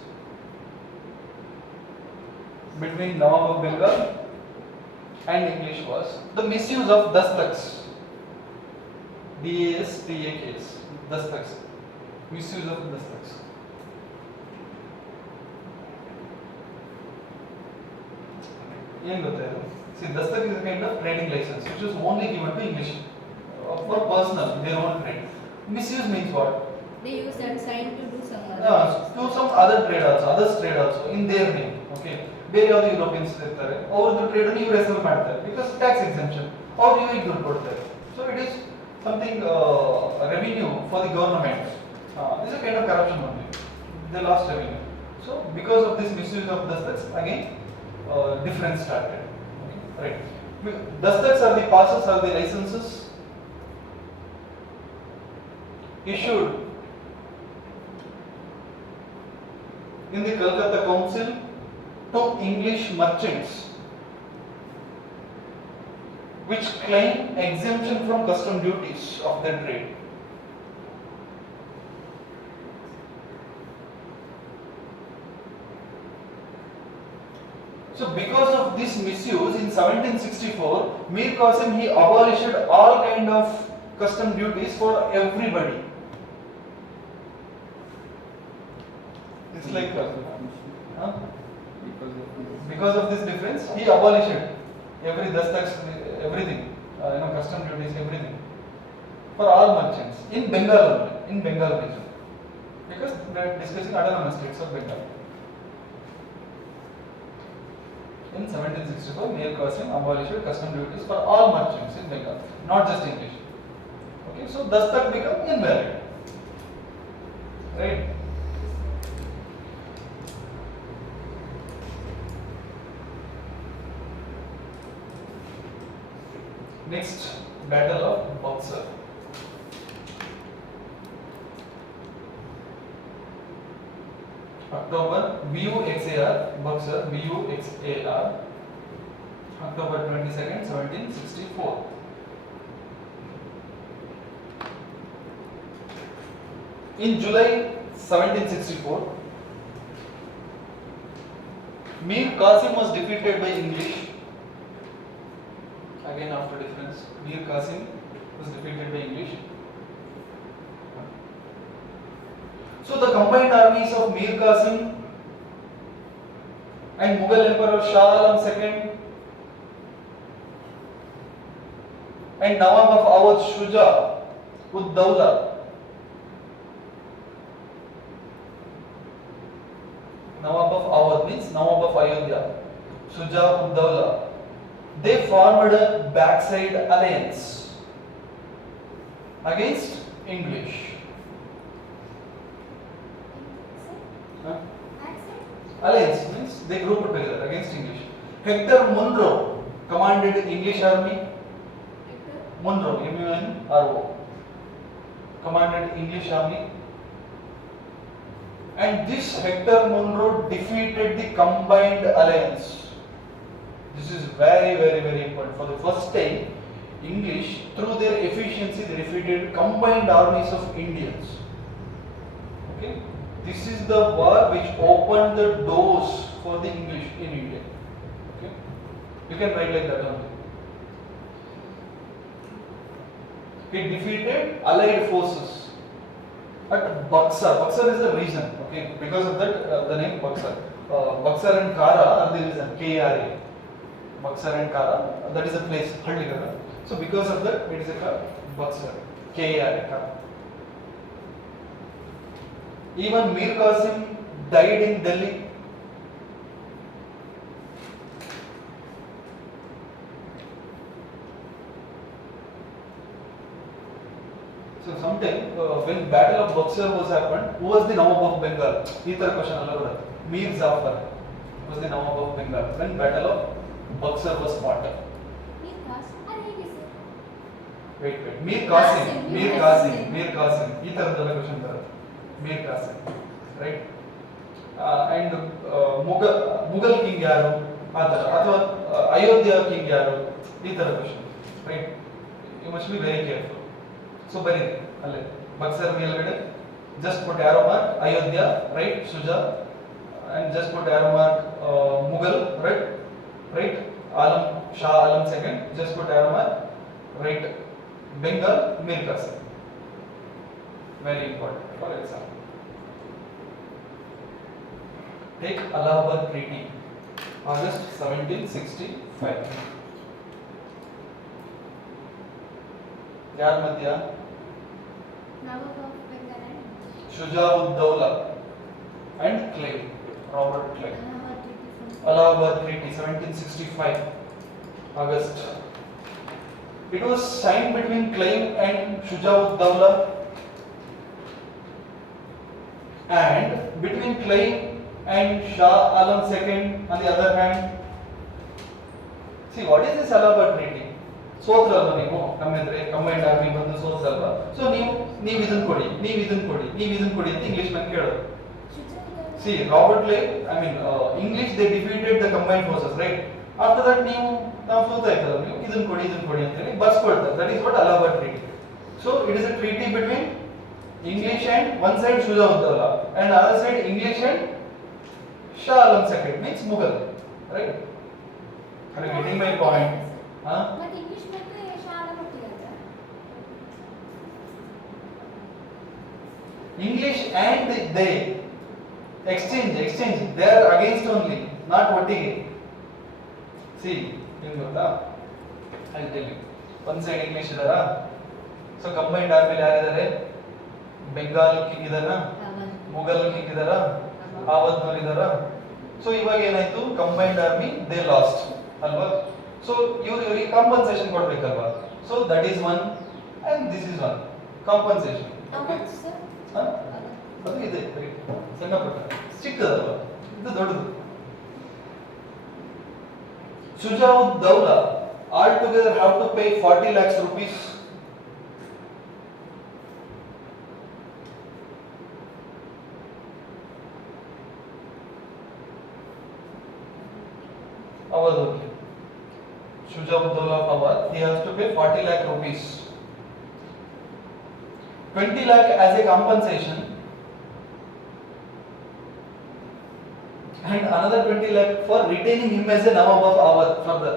between Nawab of Bengal and English was the misuse of dastaks. D-A-S-T-A-K-S. Dastaks. Misuse of dastaks. See, dastak is a kind of trading license which is only given to English for personal, their own trade. Misuse means what? They use that sign to do some other. To some other trade also, others trade also in their name. Okay. ಬೇರೆ ಯಾವ್ದು Europeans ಇರ್ತಾರೆ ಅವ್ರದ್ದು trade ಅನ್ನು ಇವ್ರ ಹೆಸರು ಮಾಡ್ತಾರೆ because tax exemption ಅವ್ರು ಇವ್ರಿಗೆ ದುಡ್ಡು ಕೊಡ್ತಾರೆ so it is something revenue for the government is a kind of corruption only they lost revenue so because of this misuse of dastaks again difference started. Okay, right. Dastaks are the passes or the licenses issued in the Calcutta Council to English merchants which claim exemption from custom duties of their trade. So because of this misuse in 1764, Mir Qasim he abolished all kind of custom duties for everybody. It's like huh? Because of this difference, he abolished every dastaks, everything, custom duties, everything for all merchants in Bengal only, in Bengal region. Because we are discussing autonomous states of Bengal. In 1764, Mir Qasim abolished custom duties for all merchants in Bengal, not just English. Okay, so dastak become invalid, right? Next, Battle of Buxar. October BUXAR, Buxar, BUXAR, October 22nd, 1764. In July 1764, Mir Qasim was defeated by English. Again, after difference, Mir Qasim was defeated by English. So the combined armies of Mir Qasim and Mughal Emperor Shah Alam II and Nawab of Awadh Shuja ud Dawla Nawab of Awadh means Nawab of Ayodhya, Shuja ud Dawla, they formed a backside alliance against English. Alliance means they grouped together against English. Hector Munro commanded English army. Munro, M-U-N-R-O, commanded English army. And this Hector Munro defeated the combined alliance. This is very, very, very important. For the first time, English, through their efficiency, they defeated combined armies of Indians. Okay. This is the war which opened the doors for the English in India. Okay, you can write like that only. It defeated allied forces at Buxar. Buxar is a region. Okay, because of that the name Buxar. Buxar and Kara are the reason. K-A-R-A. Buxar and Kara, that is a place. Haldigara. So because of that, it is a Buxar. K-A-R-A. Kara. Even Mir Qasim died in Delhi. So sometime when Battle of Buxar was happened, who was the Nawab of Bengal? Either question alone. Mir Zafar was the Nawab of Bengal when Battle of Buxar was fought. Mir Qasim ಈ ತರದೆಲ್ಲ question ಬರುತ್ತೆ. Mir Qasim right. And Mughal king ಯಾರು ಆ ತರ, ಅಥವಾ Ayodhya king ಯಾರು ಈ ತರ question right. You must be very careful. So ಬರೀ ಅಲ್ಲೇ ಬಕ್ಸರ್ ಮೇಲ್ಗಡೆ just put arrow mark Ayodhya, right, Shuja, and just put arrow mark Mughal, right, Alam, Shah Alam second, just put arrow mark, right, Bengal, Mir Qasim. Very important for example. Take Allahabad Treaty, August 1765. Yar Madhya, Nawab of Bengal and Shuja'ud-Dawla and Clay, Robert Clay. Allahabad Allahabad Treaty from Treaty 1765 August. It was signed between Clay and Shuja'ud-Dawla and between Clay and Shah Alam II on the other hand. See, what is this Allahabad Treaty? ಸೋತ್ರಲ್ವ ನೀವು ನಮ್ಮೆದ್ರೆ combined army ಬಂದು ಸೋತ್ರಲ್ವ. So ನೀವು ಇದನ್ನ ಕೊಡಿ ಅಂತ English man ಕೇಳೋದು. See, Robert Clay, I mean, English they defeated the combined forces, right? After that, ನಾವು ಸೋತ ಆಯ್ತಲ್ಲ, ನೀವು ಇದನ್ನ ಕೊಡಿ ಅಂತ ಹೇಳಿ ಬರ್ಸ್ಕೊಳ್ತಾರೆ. That is what Allahabad Treaty. So it is a treaty between English and one side Shuja'ud-Dawla and other side English and Shah Alam II, means Mughal, right? Are you getting my point? Huh? ಮತ್ತೆ English ಮತ್ತೆ ಶಾಲಾ ಮಟ್ಟಿಗೆ English and they exchange, they are against only, not ಒಟ್ಟಿಗೆ. See, ಏನು ಗೊತ್ತಾ? I'll tell you. One side English ಇದಾರಾ? So combined ಆರ್ಮಿಲಿ ಯಾರಿದ್ದಾರೆ? Bengal king ಇದಾರಾ? ಮುಘಲ್ ಕಿಂಗ್ ಇದಾರಾ? ಆವಧ್ನವ್ರು ಇದಾರಾ? ಸೊ ಇವಾಗ ಏನಾಯ್ತು? ಕಂಬೈನ್ಡ್ ಆರ್ಮಿ ದೇ ಲಾಸ್ಟ್ ಅಲ್ವಾ? ಸೊ ಇವರಿಗೆ ಕಾಂಪನ್ಸೇಷನ್ ಕೊಡ್ಬೇಕಲ್ವಾ? So that is one and this is one compensation. ಅದು ಇದೆ ಸಣ್ಣ ಪುಟ್ಟ, ಚಿಕ್ಕದಲ್ವಾ, ಇದು ದೊಡ್ಡದು. Shuja'ud-Dawla altogether have to pay 40 lakhs rupees. Awadh. Shuja'ud-Dawla of Awadh, he has to pay 40 lakh rupees. 20 lakh as a compensation and another 20 lakh for retaining him as a Nawab of Awadh further.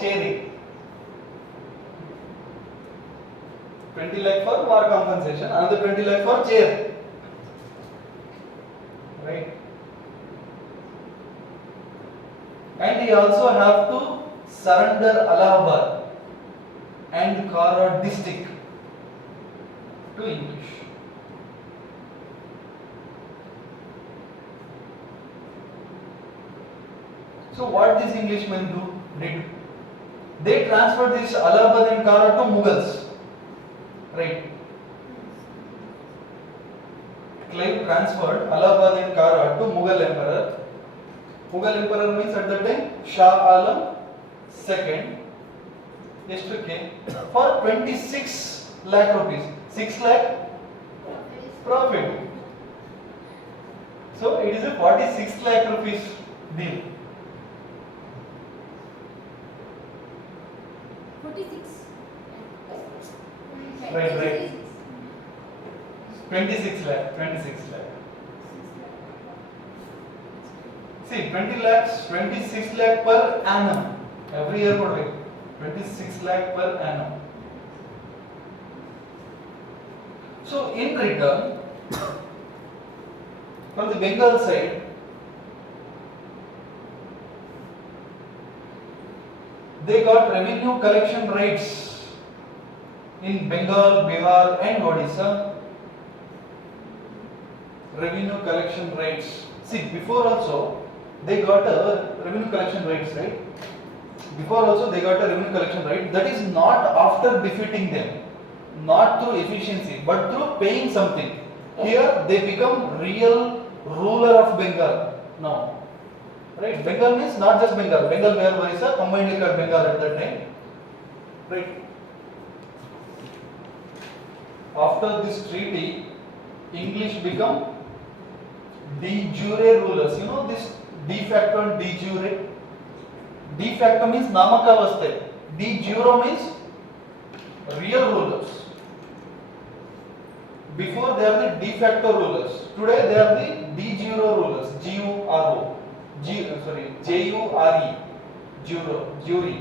Chairing. 20 lakh for war compensation, another 20 lakh for chair. Right? And he also have to surrender Allahabad and Kara district to English. So what these Englishmen did? They transferred this Allahabad and Kara to Mughals, right? Clive transferred Allahabad and Kara to Mughal emperor. Mughal emperor means at that time Shah Alam II. Yesterday for 26 lakh rupees, 6 lakh profit. So it is a 46 lakh rupees deal. 46. Right. 26 lakh. See, 20 lakhs, 26 lakh per annum. Every year for 26 lakh per annum. So in return, from the Bengal side, they got revenue collection rights in Bengal, Bihar and Odisha. Revenue collection rights. See, before also they got a revenue collection rights, right? Before also they got a revenue collection right. That is not after defeating them, not through efficiency, but through paying something. Here they become real ruler of Bengal. Now, Right? Bengal means not just Bengal. Bengal Behar Orissa combinedly called Bengal at that time. Right? After this treaty, English become de jure rulers. You know this de facto and de jure. De facto means namakavaste. De jure means real rulers. Before they are the de facto rulers. Today they are the de jure rulers. G-U-R-O. J-U-R-E. Jure. Jury.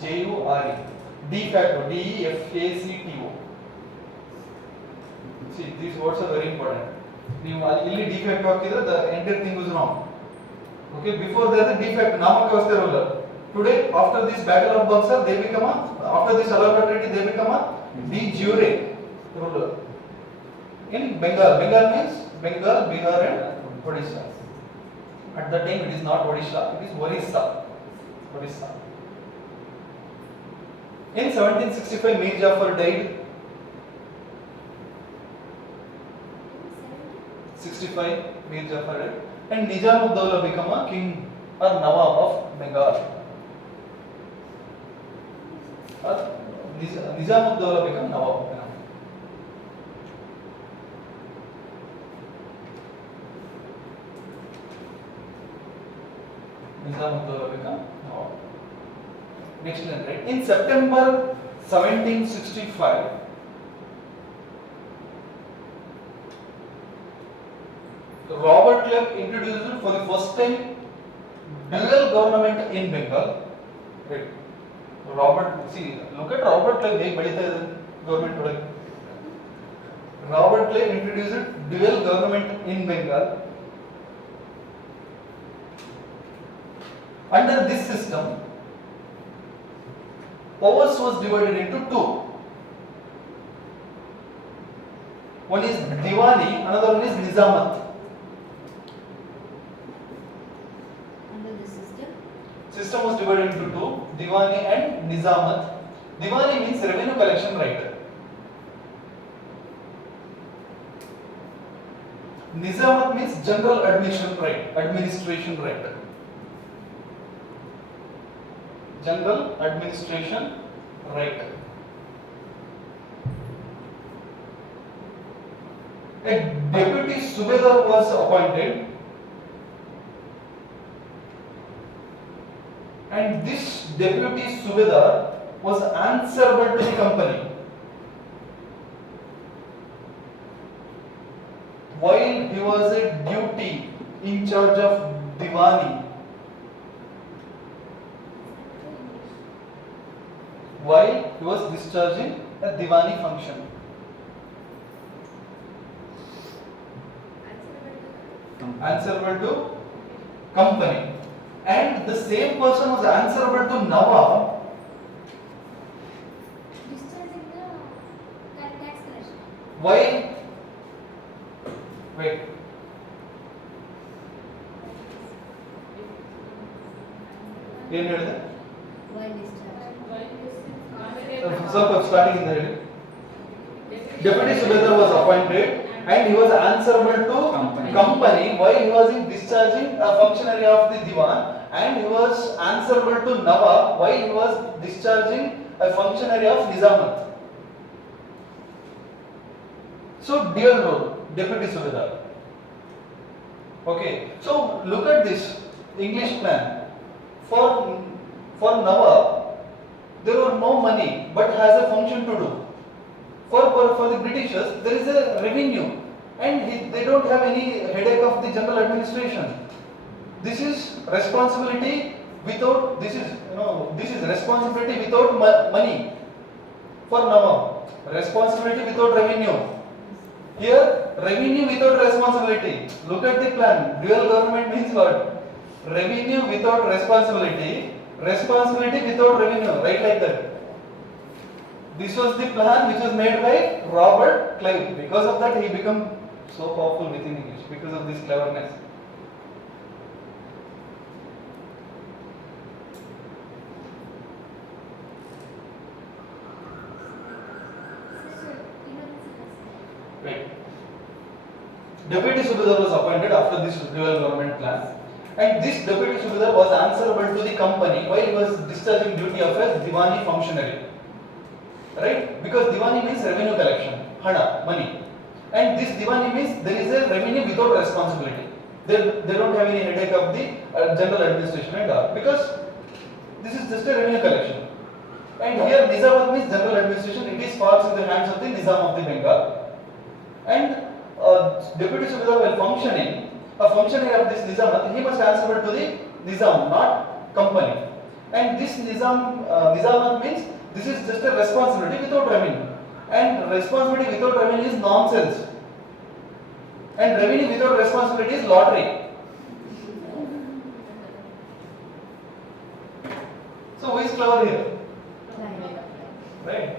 J-U-R-E. De facto. D-E-F-A-C-T-O. See, these words are very important. ನೀವು ಇಲ್ಲಿ defect ಹಾಕಿದ್ರೆ the entire thing is wrong. Okay, before they are the defect namakavaste ruler. Today, after this battle of Buxar, they become after this Allahabad treaty, they become de jure ruler. In Bengal, Bengal means Bengal, Bihar and Odisha. At that time, it is not Odisha, it is Orissa. Orissa. In 1765, Mir Jafar died. 65, Mir Jafar died. And Nizam-ud-Dawla become a king or Nawab of Bengal. Nizam-ud-Dawla become Nawab of Bengal. Nizam-ud-Dawla become Nawab. Next line, right? In September 1765, Robert Clive introduced for the first time dual government in Bengal. Right. Robert, see, look at Robert Clive, ಹೇಗೆ ಬೆಳೀತಾ ಇದೆ government ಒಳಗೆ. Robert Clive introduced dual government in Bengal. Under this system, powers was divided into two. One is Diwani, another one is Nizamat. System was divided into two, Diwani and Nizamat. Diwani means revenue collection right. Nizamat means general administration right. General administration right. A deputy Subedar was appointed. And this deputy Subedar was answerable to the company. While he was a duty in charge of Diwani. While he was discharging a Diwani function. Answerable to company. And the same person was answerable to Nawab. Discharging the tax collection. Why? Wait. ಏನು ಹೇಳಿದೆ? Why discharge? ಸ್ವಲ್ಪ starting ಇಂದ ಹೇಳಿ. Deputy Subedar was appointed and he was answerable to company while he was in discharging a functionary of the Diwan, and he was answerable to Nawab while he was discharging a functionary of Nizamat. So dual role, Deputy Subedar. Okay, so look at this English plan. For Nawab, there were no money but has a function to do. For the Britishers, there is a revenue, and they don't have any headache of the general administration. This is responsibility without this is responsibility without money. For Nawab, responsibility without revenue. Here, revenue without responsibility. Look at the plan. Dual government means what? Revenue without responsibility, responsibility without revenue. Right, like that. This was the plan which was made by Robert Clive. Because of that, he became so powerful within English, because of this cleverness. Wait. Deputy Subedar was appointed after this dual government plan, And this deputy subedar was answerable to the company while he was discharging duty of a Diwani functionary. Right? Because Diwani means revenue collection, hana, money. And this Diwani means there is a revenue without responsibility. They don't have any headache of the general administration and all. Because this is just a revenue collection. And here Nizamat means general administration, it is falls in the hands of the Nizam of the Bengal. And deputy subedar while functioning, a functionary of this Nizamat, he must answer to the Nizam, not company. And this Nizamat means this is just a responsibility without revenue. And responsibility without revenue is nonsense. And revenue without responsibility is lottery. So who is clever here? Right?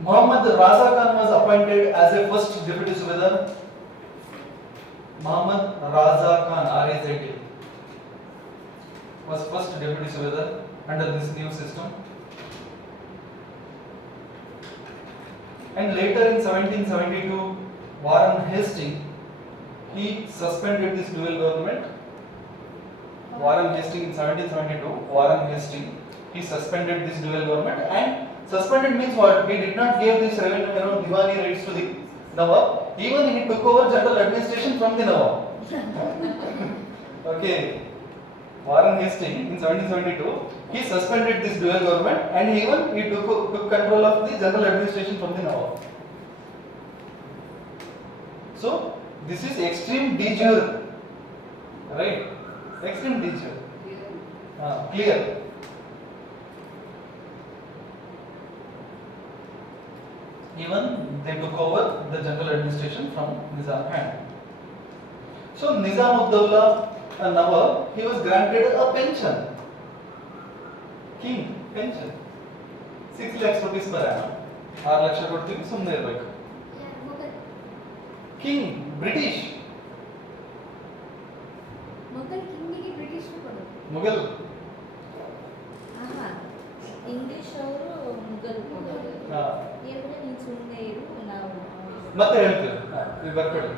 Muhammad Raza Khan was appointed as a first deputy subedar. Muhammad Raza Khan, R-A-Z-A, was first deputy subedar under this new system. And later in 1772, Warren Hastings, he suspended this dual government. Warren Hastings in 1772, Warren Hastings, he suspended this dual government. And suspended means what? He did not give this revenue, Diwani rights to the Nawab. Even he took over general administration from the Nawab. Okay. Warren Hastings in 1772, he suspended this dual government and he took control of the general administration from the Nawab. So this is extreme de jure, right? Extreme de jure. Clear. Even they took over the general administration from Nizam hand. So Nizam-ud-Dawla Nawab, he was granted a pension. King pension. 6 lakhs rupees per annum. 6 lakhs ಕೊಡ್ತೀವಿ ಸುಮ್ಮನೆ ಇರಬೇಕು. King British. Mughal ಕಿಂಗಿಗೆ British ಕೊಡೋದು. Mughal. English ಅವರು ಮುಗಲ್ ಹೋಗೋದು ಏನಂದ್ರೆ ನೀನು ಸುಮ್ಮನೆ ಇರು ನಾವು ಮತ್ತೆ ಹೇಳ್ತೀವಿ ನೀವು ಬರ್ಕೊಳ್ಳಿ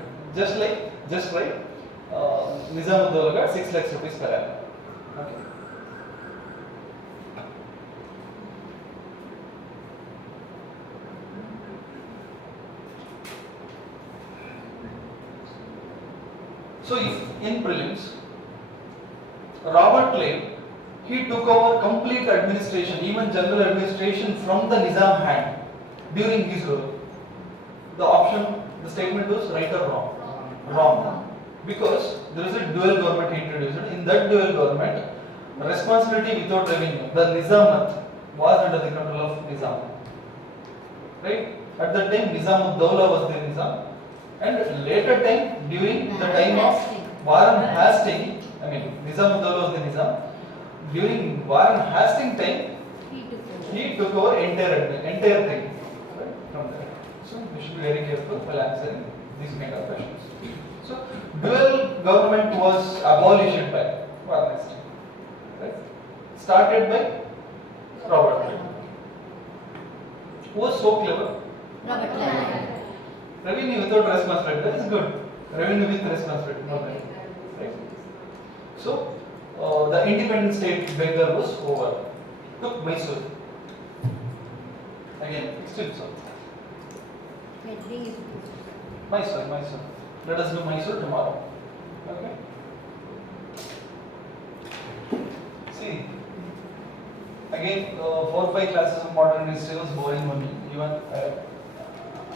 just like Nizam-ud-Dawla got 6 lakhs rupees per annum. Okay. So if in prelims, Robert Clive, he took over complete administration, even general administration from the Nizam hand during his rule. The statement was right or wrong? Wrong. Because there is a dual government introduced. In that dual government, responsibility without revenue, the Nizamat was under the control of Nizam. Right? At that time, Nizam-ud-Dawla was the Nizam. And later time, during the time of Warren Hastings, Nizam-ud-Dawla was the Nizam. During Warren Hastings time, he took over entire thing, right, from there. So we should be very careful while answering these kind of questions. So dual government was abolished by Warren Hastings, right? Started by Robert Clive. Who was so clever? Robert Clive. Revenue without responsibility, that is good. Revenue with responsibility, not that. Right? So, the independent state Bengal was over. Took Mysore. Again, still so. Mysore. Let us do Mysore tomorrow. Okay? See, again, 4 or 5 classes of modern history was boring for me. Even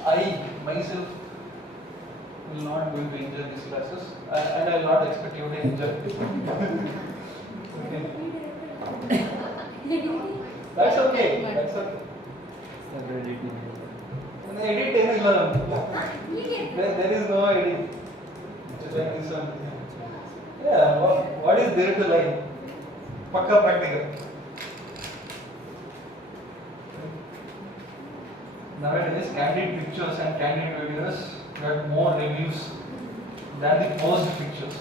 I myself will not going to enjoy these classes, and I will not expect you to enjoy it. Okay. That's okay. Edit ಏನಿಲ್ಲ there is no edit. Just like this one. Yeah, what is there to like? Pakka practical. Nowadays, candid pictures and candid videos get more reviews than the posed pictures.